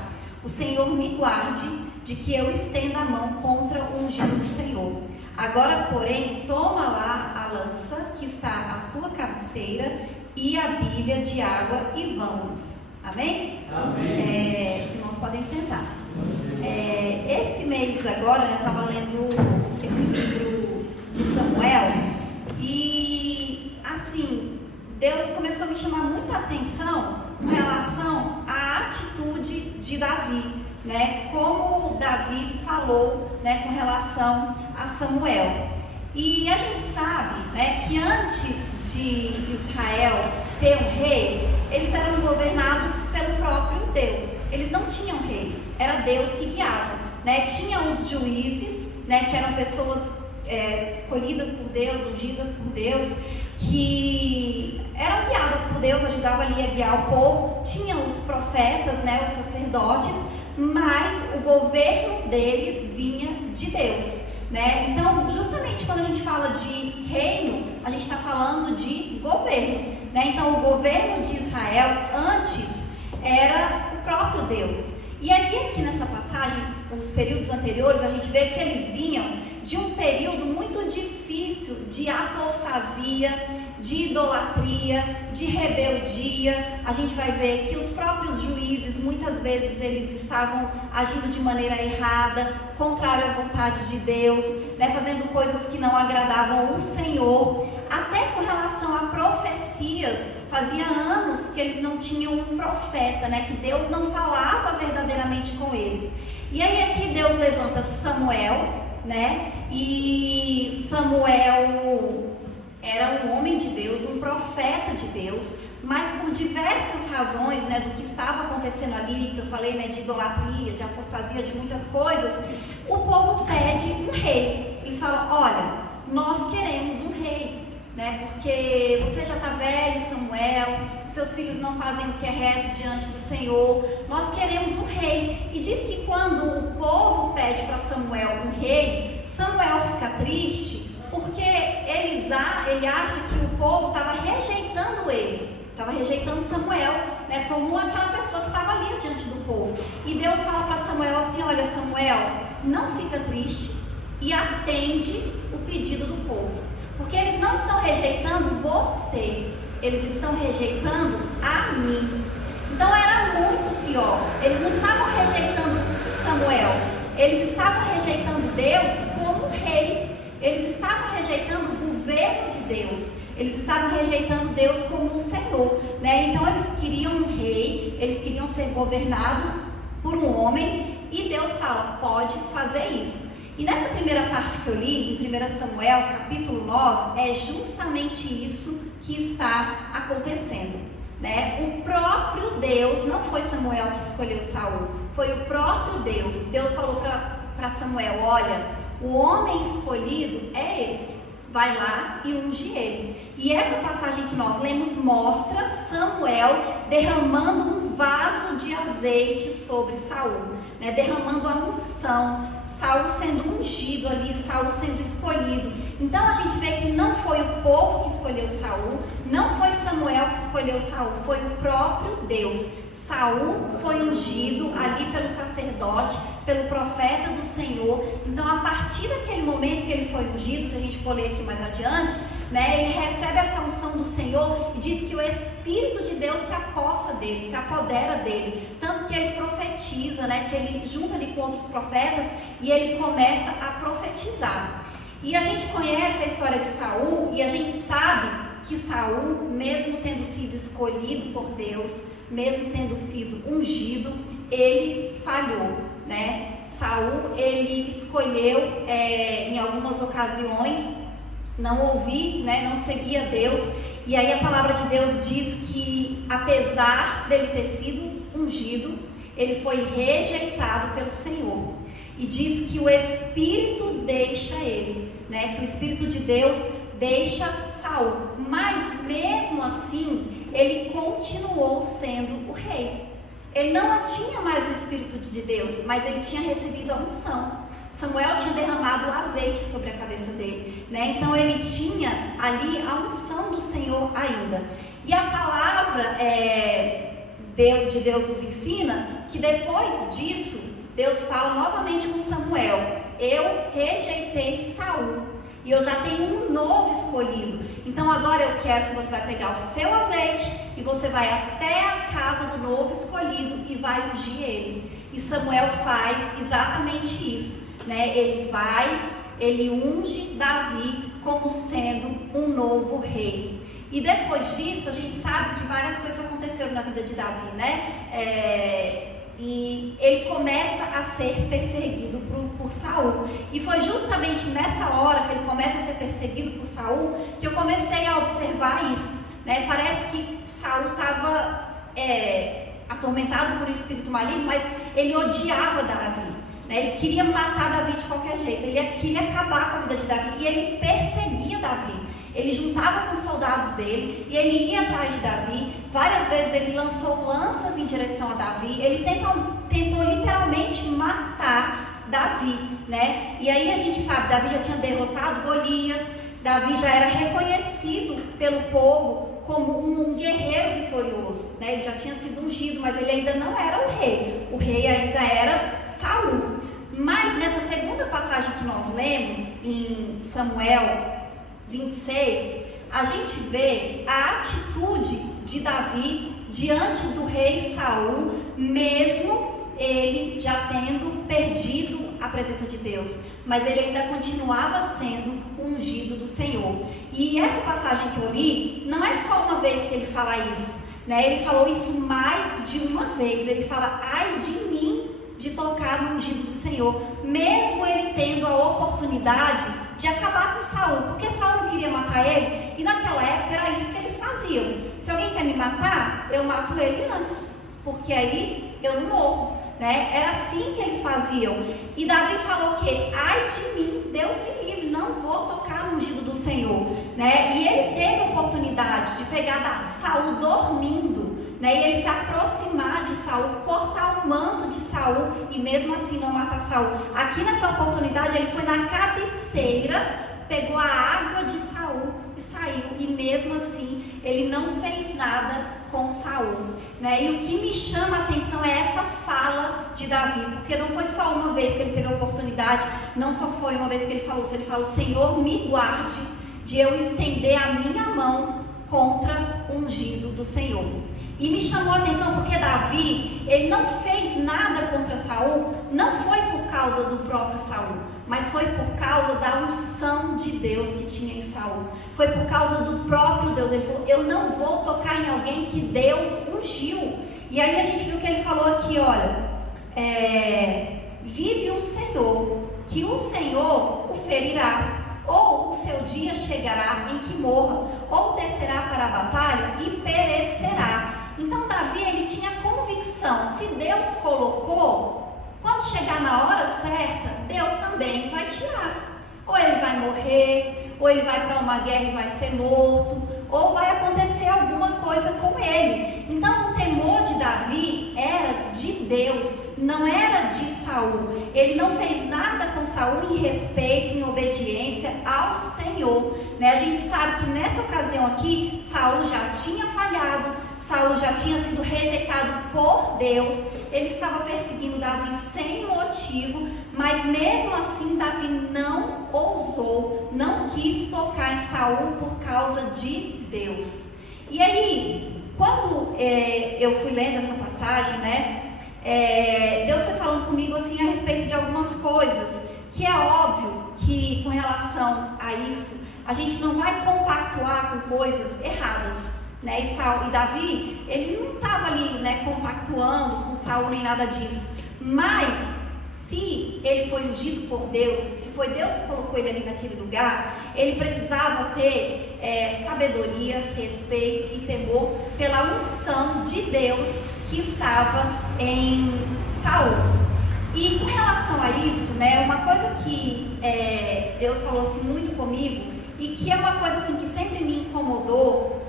O Senhor me guarde de que eu estenda a mão contra o ungido do Senhor. Agora, porém, toma lá a lança que está à sua cabeceira e a bilha de água e vamos. Amém? Amém. Os irmãos podem sentar. Esse mês agora, eu estava lendo esse livro de Samuel e, assim, Deus começou a me chamar muita atenção com relação à atitude de Davi, né? Como Davi falou, né, com relação a Samuel. E a gente sabe, né, que antes de Israel ter um rei, eles eram governados pelo próprio Deus. Eles não tinham rei, era Deus que guiava, né? Tinha os juízes, né, que eram pessoas escolhidas por Deus, ungidas por Deus, que eram guiadas por Deus, ajudavam ali a guiar o povo. Tinha os profetas, né, os sacerdotes, mas o governo deles vinha de Deus, né? Então, justamente quando a gente fala de reino, a gente está falando de governo, né? Então, o governo de Israel antes era o próprio Deus. E aí, aqui nessa passagem, nos períodos anteriores, a gente vê que eles vinham de um período muito difícil de apostasia, de idolatria, de rebeldia. A gente vai ver que os próprios juízes, muitas vezes, eles estavam agindo de maneira errada, contrária à vontade de Deus, né, fazendo coisas que não agradavam o Senhor. Até com relação a profecias, fazia anos que eles não tinham um profeta, né, que Deus não falava verdadeiramente com eles. E aí aqui Deus levanta Samuel, né, e Samuel era um homem de Deus, um profeta de Deus, mas por diversas razões, né, do que estava acontecendo ali, que eu falei, né, de idolatria, de apostasia, de muitas coisas, o povo pede um rei. Eles falam: olha, nós queremos um rei, né, porque você já está velho, Samuel, seus filhos não fazem o que é reto diante do Senhor, nós queremos um rei. E diz que quando o povo pede para Samuel um rei, Samuel fica triste, porque ele acha que o povo estava rejeitando ele, estava rejeitando Samuel, né, como aquela pessoa que estava ali diante do povo. E Deus fala para Samuel assim: olha, Samuel, não fica triste e atende o pedido do povo, porque eles não estão rejeitando você, eles estão rejeitando a mim. Então era muito pior. Eles não estavam rejeitando Samuel, eles estavam rejeitando Deus como rei. Eles estavam rejeitando o governo de Deus, eles estavam rejeitando Deus como um Senhor, né? Então eles queriam um rei, eles queriam ser governados por um homem, e Deus fala: pode fazer isso. E nessa primeira parte que eu li, em 1 Samuel, capítulo 9, é justamente isso que está acontecendo, né? O próprio Deus, não foi Samuel que escolheu Saul, foi o próprio Deus. Deus falou para Samuel: olha, o homem escolhido é esse, vai lá e unge ele. E essa passagem que nós lemos mostra Samuel derramando um vaso de azeite sobre Saul, né? Derramando a unção. Saul sendo ungido ali, Saul sendo escolhido. Então a gente vê que não foi o povo que escolheu Saul, não foi Samuel que escolheu Saul, foi o próprio Deus. Saul foi ungido ali pelo sacerdote, pelo profeta do Senhor. Então, a partir daquele momento que ele foi ungido, se a gente for ler aqui mais adiante, né, ele recebe essa unção do Senhor e diz que o Espírito de Deus se apossa dele, se apodera dele. Tanto que ele profetiza, né, que ele junta ali com outros profetas e ele começa a profetizar. E a gente conhece a história de Saul e a gente sabe que Saul, mesmo tendo sido escolhido por Deus, mesmo tendo sido ungido, ele falhou, né? Saul, ele escolheu em algumas ocasiões não ouvir, né? Não seguir a Deus. E aí a palavra de Deus diz que, apesar dele ter sido ungido, ele foi rejeitado pelo Senhor. E diz que o Espírito deixa ele, né? Que o Espírito de Deus deixa Saul, mas mesmo assim ele continuou sendo o rei. Ele não tinha mais o Espírito de Deus, mas ele tinha recebido a unção. Samuel tinha derramado o azeite sobre a cabeça dele, né? Então ele tinha ali a unção do Senhor ainda. E a palavra de Deus nos ensina que depois disso Deus fala novamente com Samuel: eu rejeitei Saul e eu já tenho um novo escolhido. Então agora eu quero que você vai pegar o seu azeite e você vai até a casa do novo escolhido e vai ungir ele. E Samuel faz exatamente isso, né? Ele unge Davi como sendo um novo rei. E depois disso a gente sabe que várias coisas aconteceram na vida de Davi, né? E ele começa a ser perseguido por Saul. E foi justamente nessa hora que ele começa a ser perseguido por Saul que eu comecei a observar isso, né? Parece que Saul estava atormentado por um espírito maligno, mas ele odiava Davi, né? Ele queria matar Davi de qualquer jeito, ele queria acabar com a vida de Davi e ele perseguia Davi. Ele juntava com os soldados dele e ele ia atrás de Davi. Várias vezes ele lançou lanças em direção a Davi. Ele tentou literalmente matar Davi, né? E aí a gente sabe, Davi já tinha derrotado Golias. Davi já era reconhecido pelo povo como um guerreiro vitorioso, né? Ele já tinha sido ungido, mas ele ainda não era o rei. O rei ainda era Saul. Mas nessa segunda passagem que nós lemos, em Samuel 26, a gente vê a atitude de Davi diante do rei Saul, mesmo ele já tendo perdido a presença de Deus, mas ele ainda continuava sendo ungido do Senhor. E essa passagem que eu li, não é só uma vez que ele fala isso, né? Ele falou isso mais de uma vez. Ele fala: ai de mim de tocar no ungido do Senhor, mesmo ele tendo a oportunidade de acabar com Saul, porque Saul não queria matar ele, e naquela época era isso que eles faziam. Se alguém quer me matar, eu mato ele antes, porque aí eu não morro, né? Era assim que eles faziam. E Davi falou que, ai de mim, Deus me livre, não vou tocar no ungido do Senhor, né? E ele teve a oportunidade de pegar Saul dormindo, né? E ele se aproximar de Saul, cortar o manto de Saul e mesmo assim não matar Saul. Aqui nessa oportunidade ele foi na cabeceira, pegou a água de Saul e saiu, e mesmo assim ele não fez nada com Saul, né? E o que me chama a atenção é essa fala de Davi, porque não foi só uma vez que ele teve a oportunidade, não só foi uma vez que ele falou, Senhor, me guarde de eu estender a minha mão contra o ungido do Senhor. E me chamou a atenção porque Davi, ele não fez nada contra Saul, não foi por causa do próprio Saul, mas foi por causa da unção de Deus que tinha em Saul. Foi por causa do próprio Deus. Ele falou: eu não vou tocar em alguém que Deus ungiu. E aí a gente viu que ele falou aqui, olha, vive o Senhor, que o Senhor o ferirá, ou o seu dia chegará em que morra, ou descerá para a batalha e perecerá. Então Davi, ele tinha convicção, se Deus colocou, quando chegar na hora certa, Deus também vai tirar. Ou ele vai morrer, ou ele vai para uma guerra e vai ser morto, ou vai acontecer alguma coisa com ele. Então o temor de Davi era de Deus, não era de Saul. Ele não fez nada com Saul em respeito, em obediência ao Senhor, né? A gente sabe que nessa ocasião aqui, Saul já tinha falhado, Saul já tinha sido rejeitado por Deus, ele estava perseguindo Davi sem motivo, mas mesmo assim Davi não ousou, não quis tocar em Saul por causa de Deus. E aí, quando eu fui lendo essa passagem, né, Deus foi falando comigo assim a respeito de algumas coisas, que é óbvio que com relação a isso, a gente não vai compactuar com coisas erradas, né? E Davi, ele não estava ali, né, compactuando com Saul nem nada disso, mas se ele foi ungido por Deus, se foi Deus que colocou ele ali naquele lugar, ele precisava ter sabedoria, respeito e temor pela unção de Deus que estava em Saul. E com relação a isso, né, uma coisa que Deus falou assim muito comigo, e que é uma coisa assim que sempre me incomodou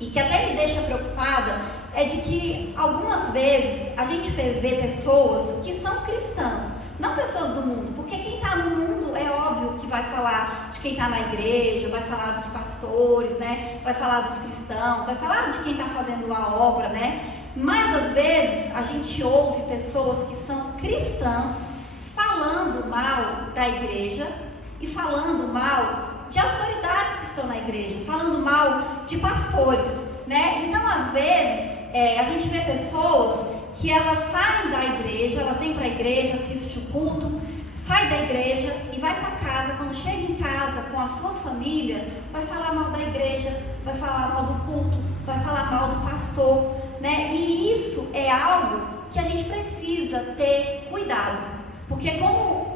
e que até me deixa preocupada, é de que algumas vezes a gente vê pessoas que são cristãs, não pessoas do mundo, porque quem está no mundo é óbvio que vai falar de quem está na igreja, vai falar dos pastores, né? Vai falar dos cristãos, vai falar de quem está fazendo uma obra, né? Mas às vezes a gente ouve pessoas que são cristãs falando mal da igreja e falando mal de autoridades que estão na igreja, falando mal de pastores, né? Então às vezes a gente vê pessoas que elas saem da igreja, elas vêm para a igreja, assistem o culto, sai da igreja e vai para casa. Quando chega em casa com a sua família, vai falar mal da igreja, vai falar mal do culto, vai falar mal do pastor, né? E isso é algo que a gente precisa ter cuidado, porque como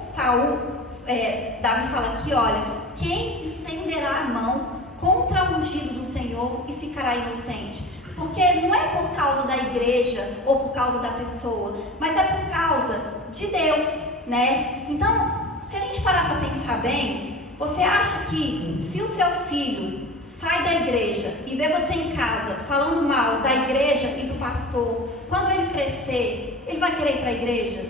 Davi fala aqui, olha, quem estenderá a mão contra o ungido do Senhor e ficará inocente? Porque não é por causa da igreja ou por causa da pessoa, mas é por causa de Deus, né? Então, se a gente parar para pensar bem, você acha que se o seu filho sai da igreja e vê você em casa falando mal da igreja e do pastor, quando ele crescer, ele vai querer ir para a igreja?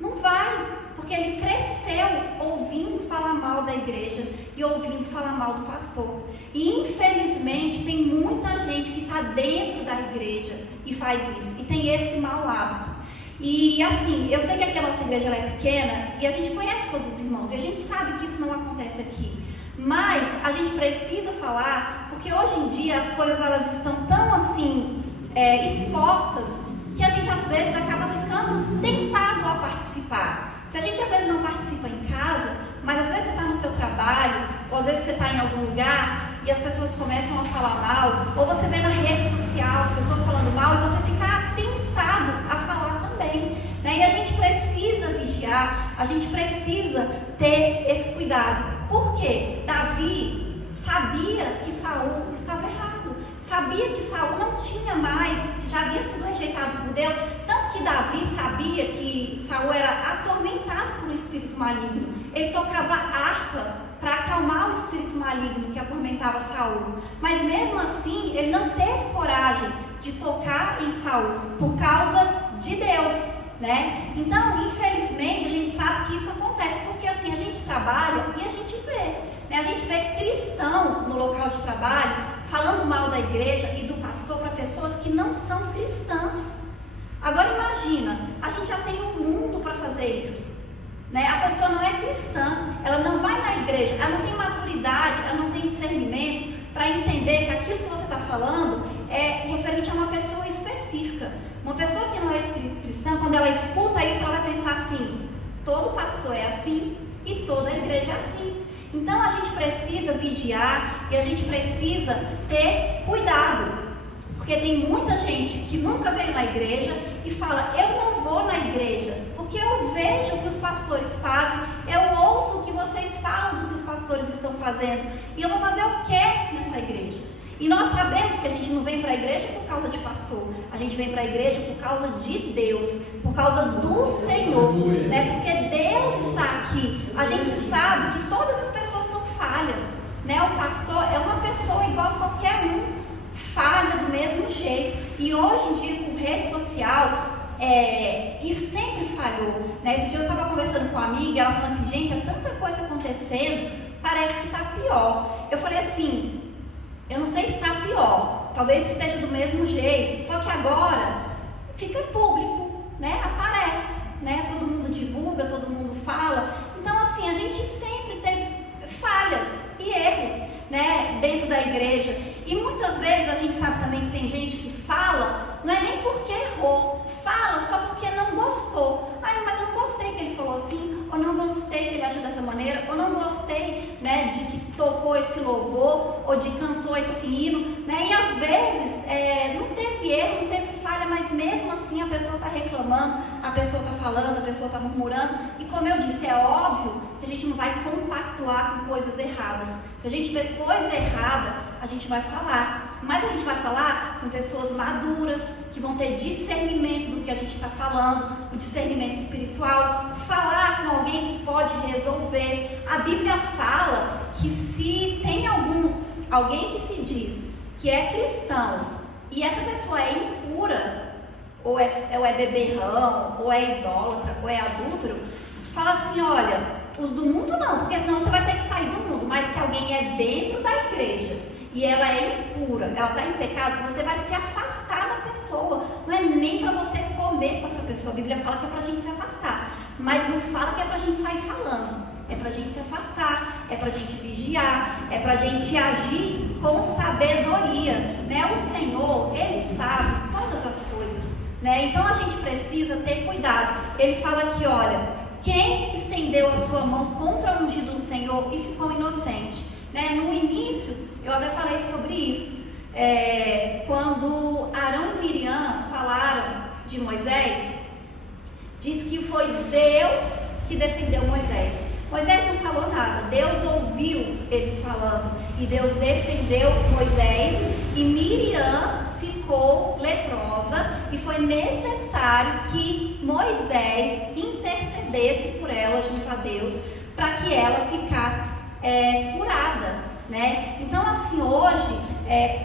Não vai, porque ele cresceu ouvindo falar mal da igreja e ouvindo falar mal do pastor. E infelizmente tem muita gente que está dentro da igreja e faz isso, e tem esse mau hábito. E assim, eu sei que aqui a nossa igreja ela é pequena e a gente conhece todos os irmãos, e a gente sabe que isso não acontece aqui. Mas a gente precisa falar, porque hoje em dia as coisas elas estão tão assim expostas, que a gente às vezes acaba ficando tentado a participar. Se a gente às vezes não participa em casa, mas às vezes você está no seu trabalho, ou às vezes você está em algum lugar e as pessoas começam a falar mal, ou você vê na rede social as pessoas falando mal e você fica tentado a falar também, né? E a gente precisa vigiar, a gente precisa ter esse cuidado. Por quê? Davi sabia que Saul estava errado, sabia que Saul não tinha mais, já havia sido rejeitado por Deus, tanto que Davi sabia que Saul era atormentado por um espírito maligno. Ele tocava harpa para acalmar o espírito maligno que atormentava Saul, mas mesmo assim ele não teve coragem de tocar em Saul por causa de Deus, né? Então, infelizmente, a gente sabe que isso acontece, porque assim, a gente trabalha e a gente vê, né? A gente vê cristão no local de trabalho falando mal da igreja e do pastor para pessoas que não são cristãs. Agora imagina, a gente já tem um mundo para fazer isso, né? A pessoa não é cristã, ela não vai na igreja, ela não tem maturidade, ela não tem discernimento para entender que aquilo que você está falando é referente a uma pessoa específica. Uma pessoa que não é cristã, quando ela escuta isso, ela vai pensar assim: todo pastor é assim e toda igreja é assim. Então a gente precisa vigiar e a gente precisa ter cuidado, porque tem muita gente que nunca veio na igreja e fala: eu não vou na igreja porque eu vejo o que os pastores fazem, eu ouço o que vocês falam do que os pastores estão fazendo, e eu vou fazer o que nessa igreja? E nós sabemos que a gente não vem para a igreja por causa de pastor, a gente vem para a igreja por causa de Deus, por causa do Senhor, né? Porque Deus está aqui. A gente sabe que todas as pessoas são falhas, né? O pastor é uma pessoa igual a qualquer um, falha do mesmo jeito. E hoje em dia, com rede social, isso sempre falhou, né? Esse dia eu estava conversando com uma amiga, ela falou assim, gente, há tanta coisa acontecendo, parece que está pior. Eu falei assim, eu não sei se está pior, talvez esteja do mesmo jeito, só que agora fica público, né? Aparece, né? Todo mundo divulga, todo mundo fala. Então, assim, a gente sempre teve falhas e erros, né? Dentro da igreja. E muitas vezes a gente sabe também que tem gente que fala, não é nem porque errou, fala só porque não gostou. Ai, mas eu não gostei que ele falou assim, ou não gostei que ele achou dessa maneira, ou não gostei, né, de que tocou esse louvor, ou de cantou esse hino, né? E às vezes não teve erro, não teve falha, mas mesmo assim a pessoa está reclamando, a pessoa está falando, a pessoa está murmurando. E como eu disse, é óbvio que a gente não vai compactuar com coisas erradas. Se a gente vê coisa errada, a gente vai falar. Mas a gente vai falar com pessoas maduras, que vão ter discernimento do que a gente está falando, o discernimento espiritual, falar com alguém que pode resolver. A Bíblia fala que se tem alguém que se diz que é cristão e essa pessoa é impura, ou é beberrão, ou é idólatra, ou é adúltero, fala assim, olha, os do mundo não, porque senão você vai ter que sair do mundo, mas se alguém é dentro da igreja e ela é impura, ela está em pecado, você vai se afastar da pessoa. Não é nem para você comer com essa pessoa. A Bíblia fala que é para a gente se afastar, mas não fala que é para a gente sair falando. É para a gente se afastar, é para a gente vigiar, é para a gente agir com sabedoria, né? O Senhor, Ele sabe todas as coisas, né? Então a gente precisa ter cuidado. Ele fala aqui, olha, quem estendeu a sua mão contra o ungido do Senhor e ficou inocente, né? No início, eu até falei sobre isso, quando Arão e Miriam falaram de Moisés, diz que foi Deus que defendeu Moisés. Moisés não falou nada, Deus ouviu eles falando e Deus defendeu Moisés, e Miriam ficou leprosa e foi necessário que Moisés intercedesse por ela junto a Deus para que ela ficasse curada, né? Então, assim, hoje,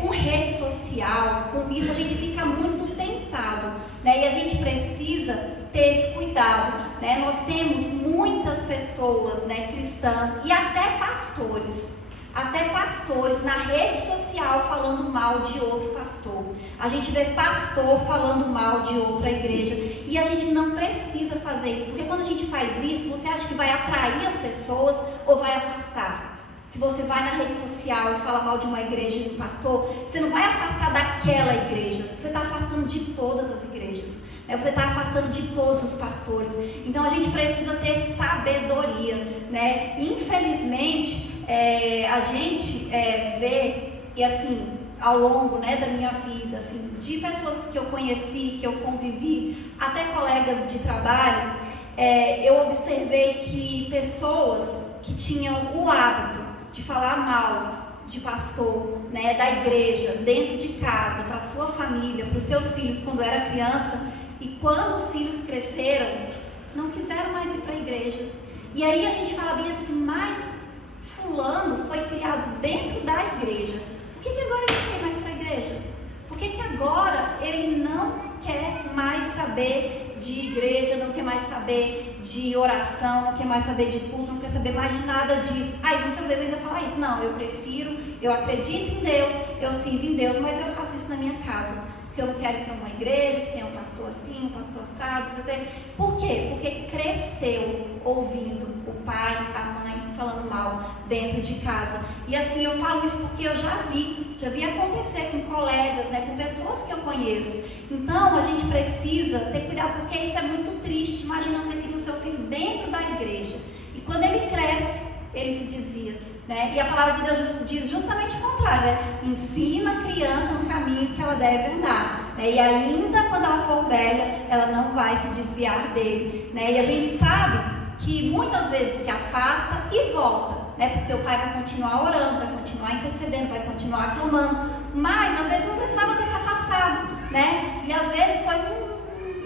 com rede social, com isso, a gente fica muito tentado, né? E a gente precisa ter esse cuidado, né? Nós temos muitas pessoas, né, cristãs e até pastores na rede social falando mal de outro pastor. A gente vê pastor falando mal de outra igreja e a gente não precisa fazer isso, porque quando a gente faz isso, você acha que vai atrair as pessoas ou vai afastar? Se você vai na rede social e fala mal de uma igreja e de um pastor, você não vai afastar daquela igreja, você está afastando de todas as igrejas, né? Você está afastando de todos os pastores. Então a gente precisa ter sabedoria, né? Infelizmente, a gente vê, e assim, ao longo, né, da minha vida, assim, de pessoas que eu conheci, que eu convivi, até colegas de trabalho, eu observei que pessoas que tinham o hábito de falar mal de pastor, né, da igreja, dentro de casa, para a sua família, para os seus filhos quando era criança, e quando os filhos cresceram, não quiseram mais ir para a igreja. E aí a gente fala bem assim, mas fulano foi criado dentro da igreja, por que agora ele não quer mais ir para a igreja? Por que agora ele não quer mais saber de igreja, não quer mais saber de oração, não quer mais saber de culto, não quer saber mais de nada disso? Aí muitas vezes ainda fala isso, não, eu acredito em Deus, eu sirvo em Deus, mas eu faço isso na minha casa, porque eu não quero ir para uma igreja que tem um pastor assim, um pastor assado. Por quê? Porque cresceu ouvindo o pai, a mãe falando mal dentro de casa. E assim, eu falo isso porque eu já vi acontecer com colegas, né, com pessoas que eu conheço. Então, a gente precisa ter cuidado, porque isso é muito triste. Imagina você cria o seu filho dentro da igreja, e quando ele cresce, ele se desvia, né? E a palavra de Deus diz justamente o contrário, né? Ensina a criança no caminho que ela deve andar, né? E ainda quando ela for velha, ela não vai se desviar dele, né? E a gente sabe que muitas vezes se afasta e volta, né? Porque o pai vai continuar orando, vai continuar intercedendo, vai continuar clamando, mas às vezes não precisava ter se afastado, né? E às vezes foi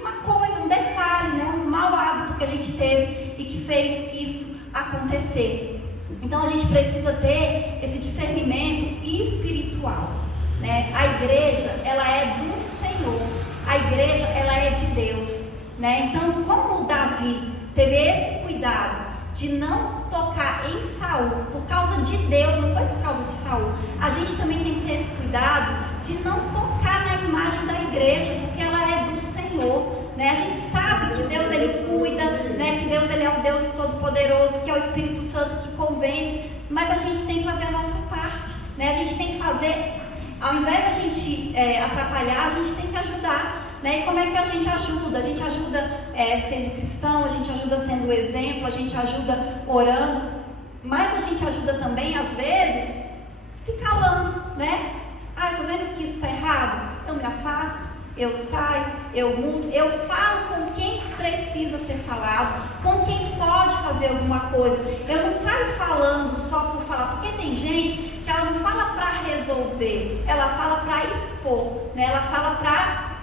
uma coisa, um detalhe, né? Um mau hábito que a gente teve e que fez isso acontecer. Então a gente precisa ter esse discernimento espiritual, né? A igreja, ela é do Senhor, a igreja, ela é de Deus, né? Então, como Davi teve esse cuidado de não tocar em Saul, por causa de Deus, não foi por causa de Saul, a gente também tem que ter esse cuidado de não tocar na imagem da igreja, porque ela é do Senhor, né? A gente sabe que Deus, ele cuida, né? Que Deus, ele é o Deus Todo-Poderoso, que é o Espírito Santo que convence, mas a gente tem que fazer a nossa parte, né? A gente tem que fazer, ao invés da gente atrapalhar, a gente tem que ajudar, né? E como é que a gente ajuda? A gente ajuda sendo cristão, a gente ajuda sendo exemplo, a gente ajuda orando, mas a gente ajuda também, às vezes, se calando, né? Ah, eu tô vendo que isso está errado, eu me afasto, eu saio, eu mudo, eu falo com quem precisa ser falado, com quem pode fazer alguma coisa. Eu não saio falando só por falar, porque tem gente que ela não fala para resolver, ela fala para expor, né? Ela fala para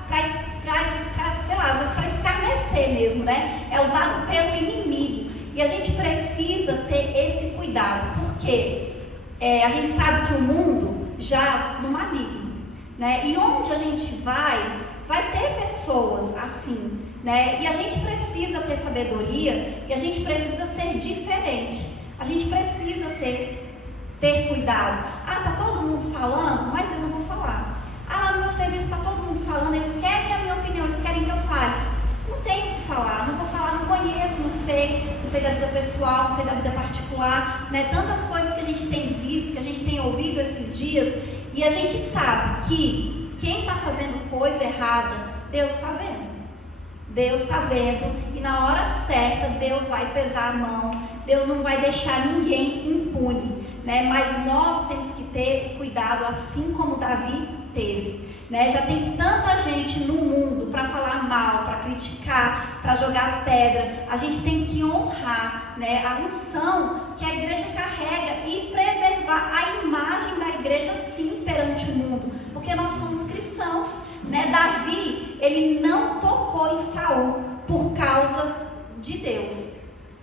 sei lá, às vezes para escarnecer mesmo, né? É usado pelo inimigo. E a gente precisa ter esse cuidado, porque a gente sabe que o mundo jaz no maligno, né? E onde a gente vai ter pessoas assim, né? E a gente precisa ter sabedoria e a gente precisa ser diferente. A gente precisa ter cuidado. Ah, tá todo mundo falando, mas eu não vou falar. Ah, lá no meu serviço tá todo mundo falando, eles querem a minha opinião, eles querem que eu fale. Não tenho o que falar, não vou falar, não conheço, não sei da vida pessoal, não sei da vida particular, né? Tantas coisas que a gente tem visto, que a gente tem ouvido esses dias, e a gente sabe que quem está fazendo coisa errada, Deus está vendo. Deus está vendo, e na hora certa Deus vai pesar a mão, Deus não vai deixar ninguém impune, né? Mas nós temos que ter cuidado, assim como Davi teve, né? Já tem tanta gente no mundo para falar mal, para criticar, para jogar pedra. A gente tem que honrar, né, a unção que a igreja carrega e preservar a imagem da igreja, sim, perante o mundo, porque nós somos cristãos, né? Davi, ele não tocou em Saul por causa de Deus.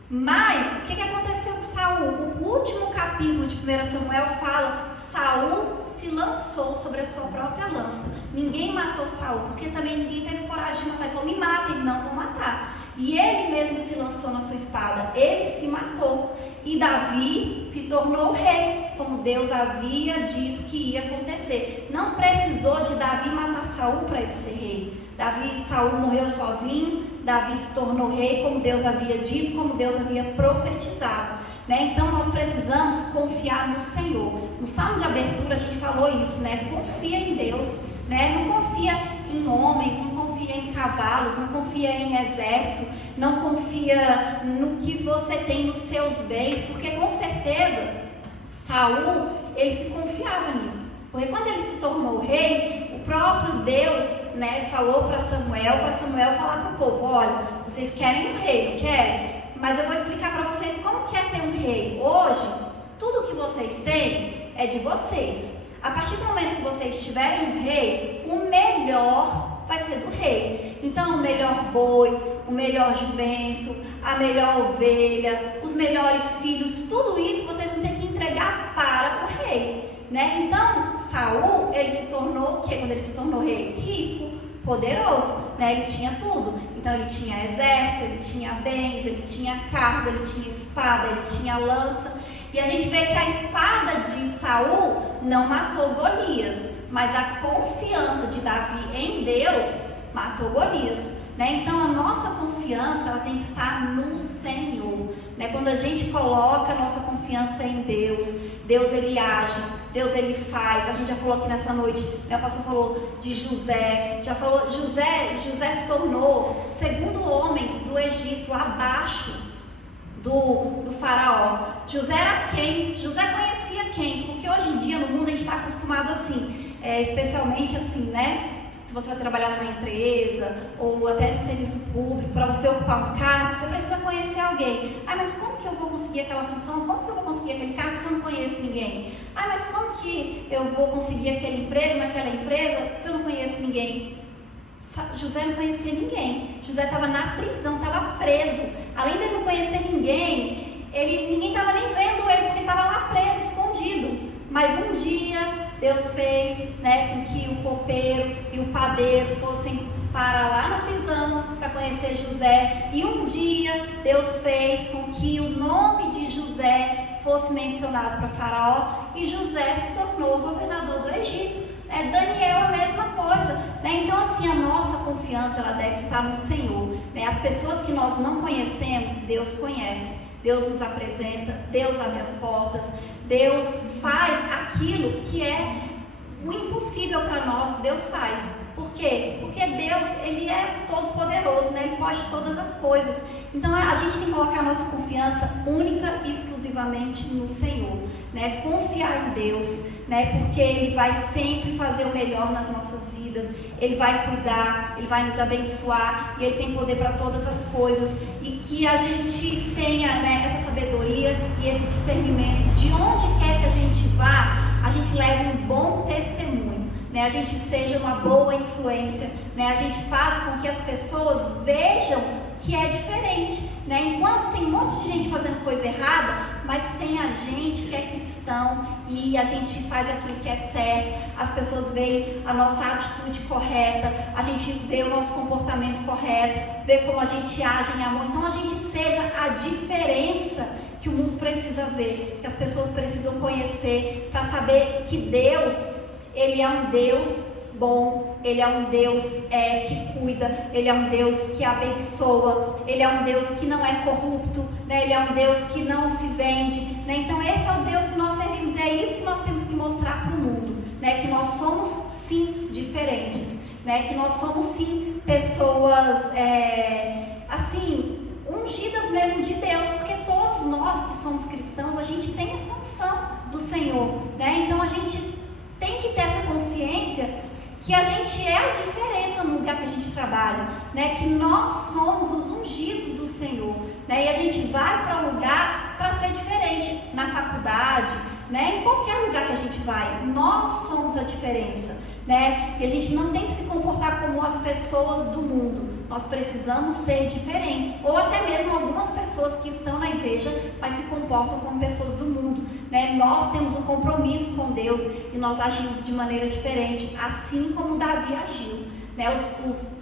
Mas o que aconteceu com Saul? O último capítulo de 1 Samuel fala: Saul se lançou sobre a sua própria lança. Ninguém matou Saul, porque também ninguém teve coragem de matar. Ele falou: me mata. Ele: não vou matar. E ele mesmo se lançou na sua espada. Ele se matou. E Davi se tornou rei, como Deus havia dito que ia acontecer. Não precisou de Davi matar Saul para ele ser rei. Saul morreu sozinho. Davi se tornou rei, como Deus havia dito, como Deus havia profetizado, né? Então nós precisamos confiar no Senhor. No salmo de abertura a gente falou isso, né? Confia em Deus, né? Não confia em homens, não confia em cavalos, não confia em exército, não confia no que você tem nos seus bens, porque com certeza Saul, ele se confiava nisso. Porque quando ele se tornou rei, o próprio Deus, né, falou para Samuel falar para o povo: olha, vocês querem um rei, não querem? Mas eu vou explicar para vocês como que é ter um rei. Hoje, tudo que vocês têm é de vocês. A partir do momento que vocês tiverem um rei, o melhor vai ser do rei. Então, o melhor boi, o melhor jumento, a melhor ovelha, os melhores filhos, tudo isso vocês vão ter que entregar para o rei, né? Então, Saul, ele se tornou, quando ele se tornou rei? Rico, poderoso, né? Ele tinha tudo. Então, ele tinha exército, ele tinha bens, ele tinha carros, ele tinha espada, ele tinha lança. E a gente vê que a espada de Saul não matou Golias, mas a confiança de Davi em Deus matou Golias, né? Então a nossa confiança, ela tem que estar no Senhor, né? Quando a gente coloca a nossa confiança em Deus, Deus ele age, Deus ele faz. A gente já falou aqui nessa noite, meu pastor falou de José, já falou, José se tornou o segundo homem do Egito, abaixo do faraó. José era quem? José conhecia quem? Porque hoje em dia no mundo a gente está acostumado assim, especialmente assim, né? Se você vai trabalhar numa empresa ou até no serviço público, para você ocupar um cargo, você precisa conhecer alguém. Ah, mas como que eu vou conseguir aquela função? Como que eu vou conseguir aquele cargo se eu não conheço ninguém? Ah, mas como que eu vou conseguir aquele emprego naquela empresa se eu não conheço ninguém? José não conhecia ninguém. José estava na prisão, estava preso. Além de não conhecer ninguém, ninguém estava nem vendo ele, porque ele estava lá preso, escondido. Mas um dia Deus fez, né, com que o copeiro e o padeiro fossem para lá na prisão para conhecer José. E um dia Deus fez com que o nome de José fosse mencionado para Faraó e José se tornou governador do Egito. Daniel a mesma coisa, né? Então assim, a nossa confiança ela deve estar no Senhor, né? As pessoas que nós não conhecemos, Deus conhece, Deus nos apresenta, Deus abre as portas, Deus faz aquilo que é o impossível para nós, Deus faz. Por quê? Porque Deus, Ele é todo poderoso, né? Ele pode todas as coisas. Então a gente tem que colocar a nossa confiança única e exclusivamente no Senhor, né? Confiar em Deus, né? Porque Ele vai sempre fazer o melhor nas nossas vidas, Ele vai cuidar, Ele vai nos abençoar e Ele tem poder para todas as coisas. E que a gente tenha, né, essa sabedoria e esse discernimento de onde quer que a gente vá, a gente leve um bom testemunho, né? A gente seja uma boa influência, né? A gente faz com que as pessoas vejam que é diferente, né? Enquanto tem um monte de gente fazendo coisa errada, mas tem a gente que é cristão e a gente faz aquilo que é certo, as pessoas veem a nossa atitude correta, a gente vê o nosso comportamento correto, vê como a gente age em amor. Então a gente seja a diferença que o mundo precisa ver, que as pessoas precisam conhecer, para saber que Deus, Ele é um Deus bom, Ele é um Deus que cuida, Ele é um Deus que abençoa, Ele é um Deus que não é corrupto, né? Ele é um Deus que não se vende, né? Então esse é o Deus que nós servimos, é isso que nós temos que mostrar para o mundo, né? Que nós somos sim diferentes, né? Que nós somos sim pessoas assim, ungidas mesmo de Deus, porque todos nós que somos cristãos, a gente tem essa unção do Senhor, né? Então a gente tem que ter essa consciência que a gente é a diferença no lugar que a gente trabalha, né? Que nós somos os ungidos do Senhor, né? E a gente vai para um lugar para ser diferente, na faculdade, né? Em qualquer lugar que a gente vai, nós somos a diferença, né? E a gente não tem que se comportar como as pessoas do mundo, nós precisamos ser diferentes, ou até mesmo algumas pessoas que estão na igreja, mas se comportam como pessoas do mundo, né? Nós temos um compromisso com Deus e nós agimos de maneira diferente, assim como Davi agiu, né?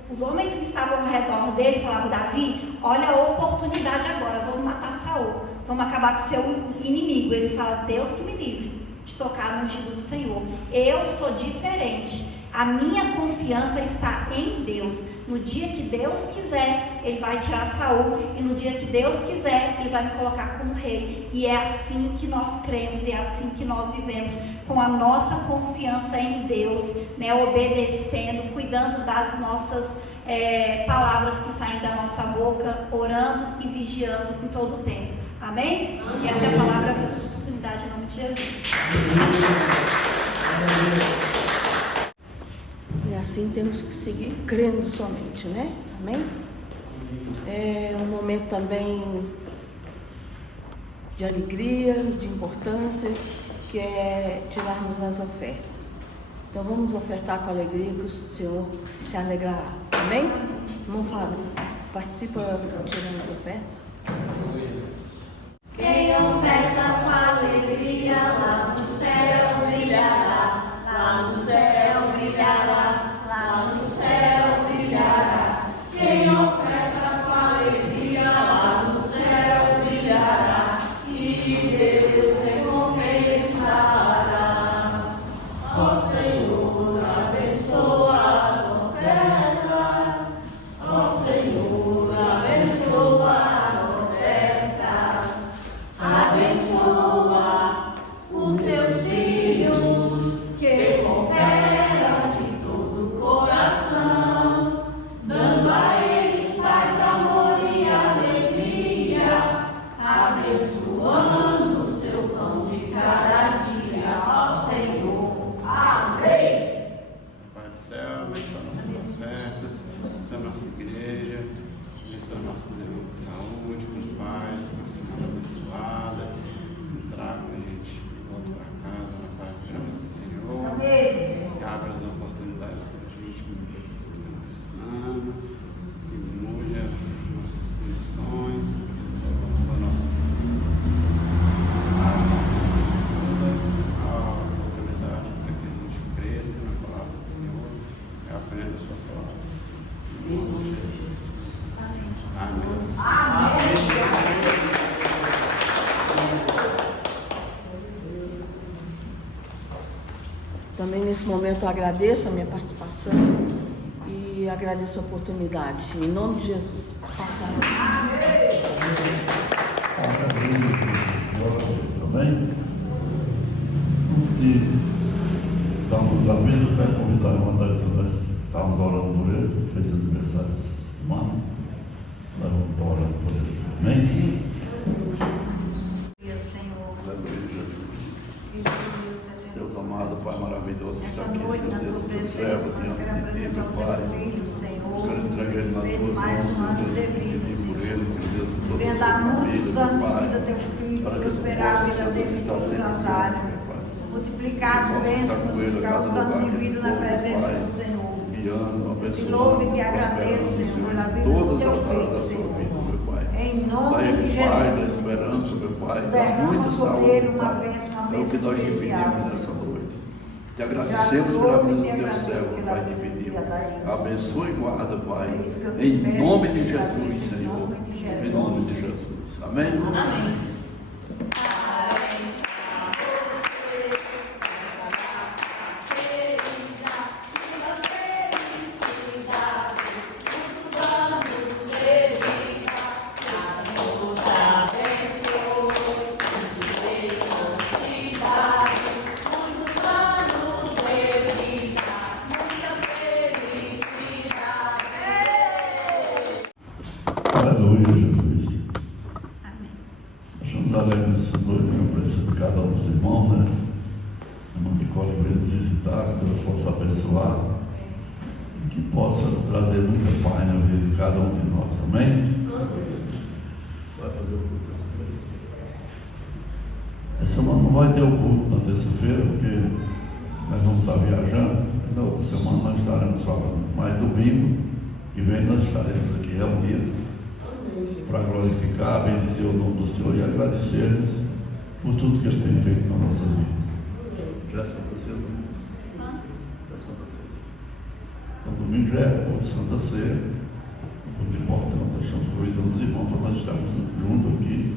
Os homens que estavam ao redor dele falavam: Davi, olha a oportunidade agora, vamos matar Saul, vamos acabar com seu inimigo. Ele fala: Deus que me livre de tocar no ungido do Senhor, eu sou diferente, a minha confiança está em Deus. No dia que Deus quiser, Ele vai tirar Saul, e no dia que Deus quiser, Ele vai me colocar como rei. E é assim que nós cremos, e é assim que nós vivemos, com a nossa confiança em Deus, né? Obedecendo, cuidando das nossas palavras que saem da nossa boca, orando e vigiando em todo o tempo. Amém? Amém. E essa é a palavra que eu dou oportunidade em nome de Jesus. E assim temos que seguir crendo somente, né? Amém? É um momento também de alegria, de importância, que é tirarmos as ofertas. Então vamos ofertar com alegria, que o Senhor se alegrará. Amém? Vamos falar. Participa tirando as ofertas. Quem oferta com alegria, lá no céu brilhará, lá no céu brilhará, lá no céu brilhará. Quem oferta com alegria, lá no céu brilhará, e Deus recompensará. Ó Senhor, abençoa as ofertas, ó Senhor, abençoa as ofertas, abençoa os seus filhos que com fé momento eu agradeço a minha participação e agradeço a oportunidade. Em nome de Jesus. Amém? E estamos à mesa, eu quero convidar a irmã da nós estávamos orando por ele, que fez aniversário essa semana. Nós vamos estar orando por ele. Amém? Senhor. Aleluia, Jesus. Deus amado, Pai maravilhoso, Essa está aqui, noite, Senhor na Deus, tua do presença, céu, nós queremos diante de ti, apresentar o meu Pai. teu filho, Senhor. Quero entregar ele nas Fez tuas mais mãos, um ano Senhor de Deus, vida, pedir por Senhor. ele, Senhor Deus, por toda Venha a sua dar muitos família, anos meu de Pai. vida a teu filho, Para que prosperar a vida dele em todas as áreas. Multiplicar as bênçãos, multiplicar os anos de vida na presença do Senhor. Te louvo e te agradeço, Senhor, pela vida do teu filho, Senhor. Em nome de Jesus. Da esperança, meu Pai, Derrama sobre ele uma bênção é o que nós te especial, pedimos Senhor. nessa noite. Te agradecemos pela vida do teu servo, pela Pai, te vida pedimos. da Daílson. Abençoe e guarda, Pai. É isso que eu te Em peço, nome de te Jesus, agradeço, Senhor. em nome de Jesus. Em nome de Jesus. Amém? Amém. Aleluia, Jesus. Amém. Nós estamos alegres nessa noite pela presença de cada um dos irmãos, né? A irmã Nicole veio nos visitar, que Deus possa abençoar e que possa trazer muita paz na vida de cada um de nós. Amém? Vai fazer o culto terça-feira. Essa semana não vai ter o culto na terça-feira, porque nós vamos estar viajando. E na outra semana nós estaremos falando. Mas domingo que vem nós estaremos aqui reunidos para glorificar, bendizer o nome do Senhor e agradecermos por tudo que Ele tem feito na nossa vida. Já é Santa Ceia? Já é Santa Ceia. Então, domingo já é o Santa Ceia. Muito importante, nós estamos convidando os irmãos para nós estarmos juntos aqui,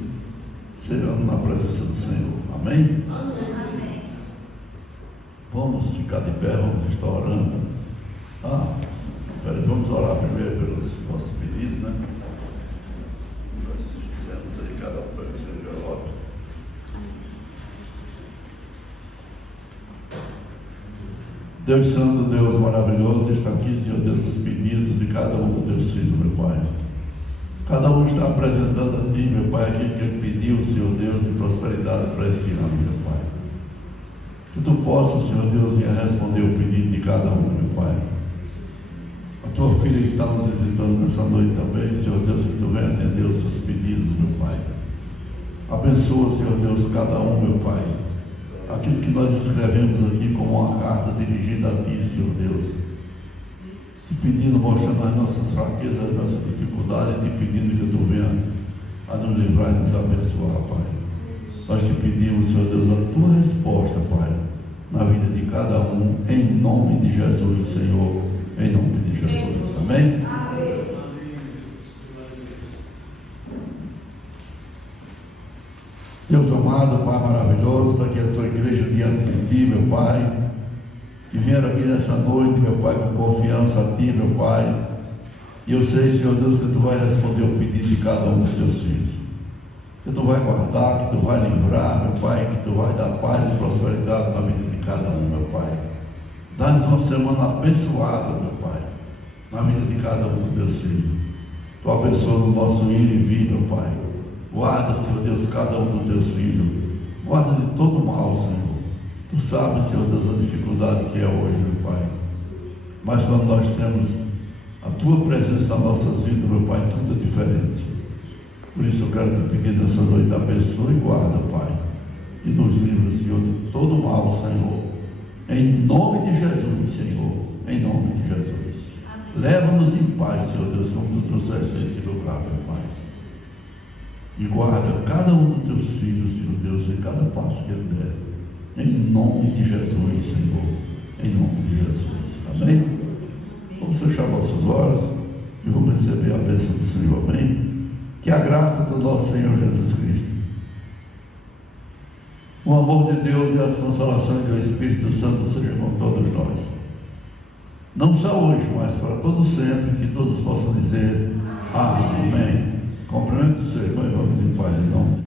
ceando na presença do Senhor. Amém? Amém. Vamos ficar de pé, vamos estar orando. Vamos orar primeiro pelos nossos pedidos, né? Nós fizemos aí cada um para que seja óbvio. Deus Santo, Deus maravilhoso, está aqui, Senhor Deus, os pedidos de cada um dos teus filhos, meu Pai. Cada um está apresentando a Ti, meu Pai, aquilo que Ele pediu, Senhor Deus, de prosperidade para esse ano, meu Pai. Que Tu possas, Senhor Deus, vir a responder o pedido de cada um, meu Pai. A Tua filha que está nos visitando nessa noite também, Senhor Deus, que Tu venha atender os seus pedidos, meu Pai. Abençoa, Senhor Deus, cada um, meu Pai. Aquilo que nós escrevemos aqui como uma carta dirigida a Ti, Senhor Deus. Te pedindo, mostrando as nossas fraquezas, as nossas dificuldades, te pedindo que Tu venha a nos livrar e nos abençoar, Pai. Nós te pedimos, Senhor Deus, a Tua resposta, Pai, na vida de cada um, em nome de Jesus, Senhor, em nome de Jesus. Amém? Deus amado, Pai maravilhoso, está aqui a Tua igreja diante de Ti, meu Pai, que vieram aqui nessa noite, meu Pai, com confiança a Ti, meu Pai, e eu sei, Senhor Deus, que Tu vai responder o pedido de cada um dos Teus filhos, que Tu vai guardar, que Tu vai livrar, meu Pai, que Tu vai dar paz e prosperidade na vida de cada um, meu Pai. Dá-nos uma semana abençoada, meu Pai, na vida de cada um dos Teus filhos. Tu abençoa o nosso ir e vir, meu Pai. Guarda, Senhor Deus, cada um dos Teus filhos. Guarda de todo mal, Senhor. Tu sabes, Senhor Deus, a dificuldade que é hoje, meu Pai. Mas quando nós temos a Tua presença nas nossas vidas, meu Pai, tudo é diferente. Por isso eu quero te pedir nessa noite, abençoa e guarda, Pai. E nos livra, Senhor, de todo mal, Senhor. Em nome de Jesus, Senhor. Em nome de Jesus. Leva-nos em paz, Senhor Deus, como Tu trouxeste esse lugar, meu Pai. E guarda cada um dos Teus filhos, Senhor Deus, em cada passo que ele der. Em nome de Jesus, Senhor. Em nome de Jesus. Amém? Vamos fechar nossos olhos e vamos receber a bênção do Senhor. Amém? Que a graça do nosso Senhor Jesus Cristo, O amor de Deus e as consolações do Espírito Santo sejam com todos nós. Não só hoje, mas para todo sempre, que todos possam dizer amém. Cumprimento o seu irmão e vamos em paz, irmão.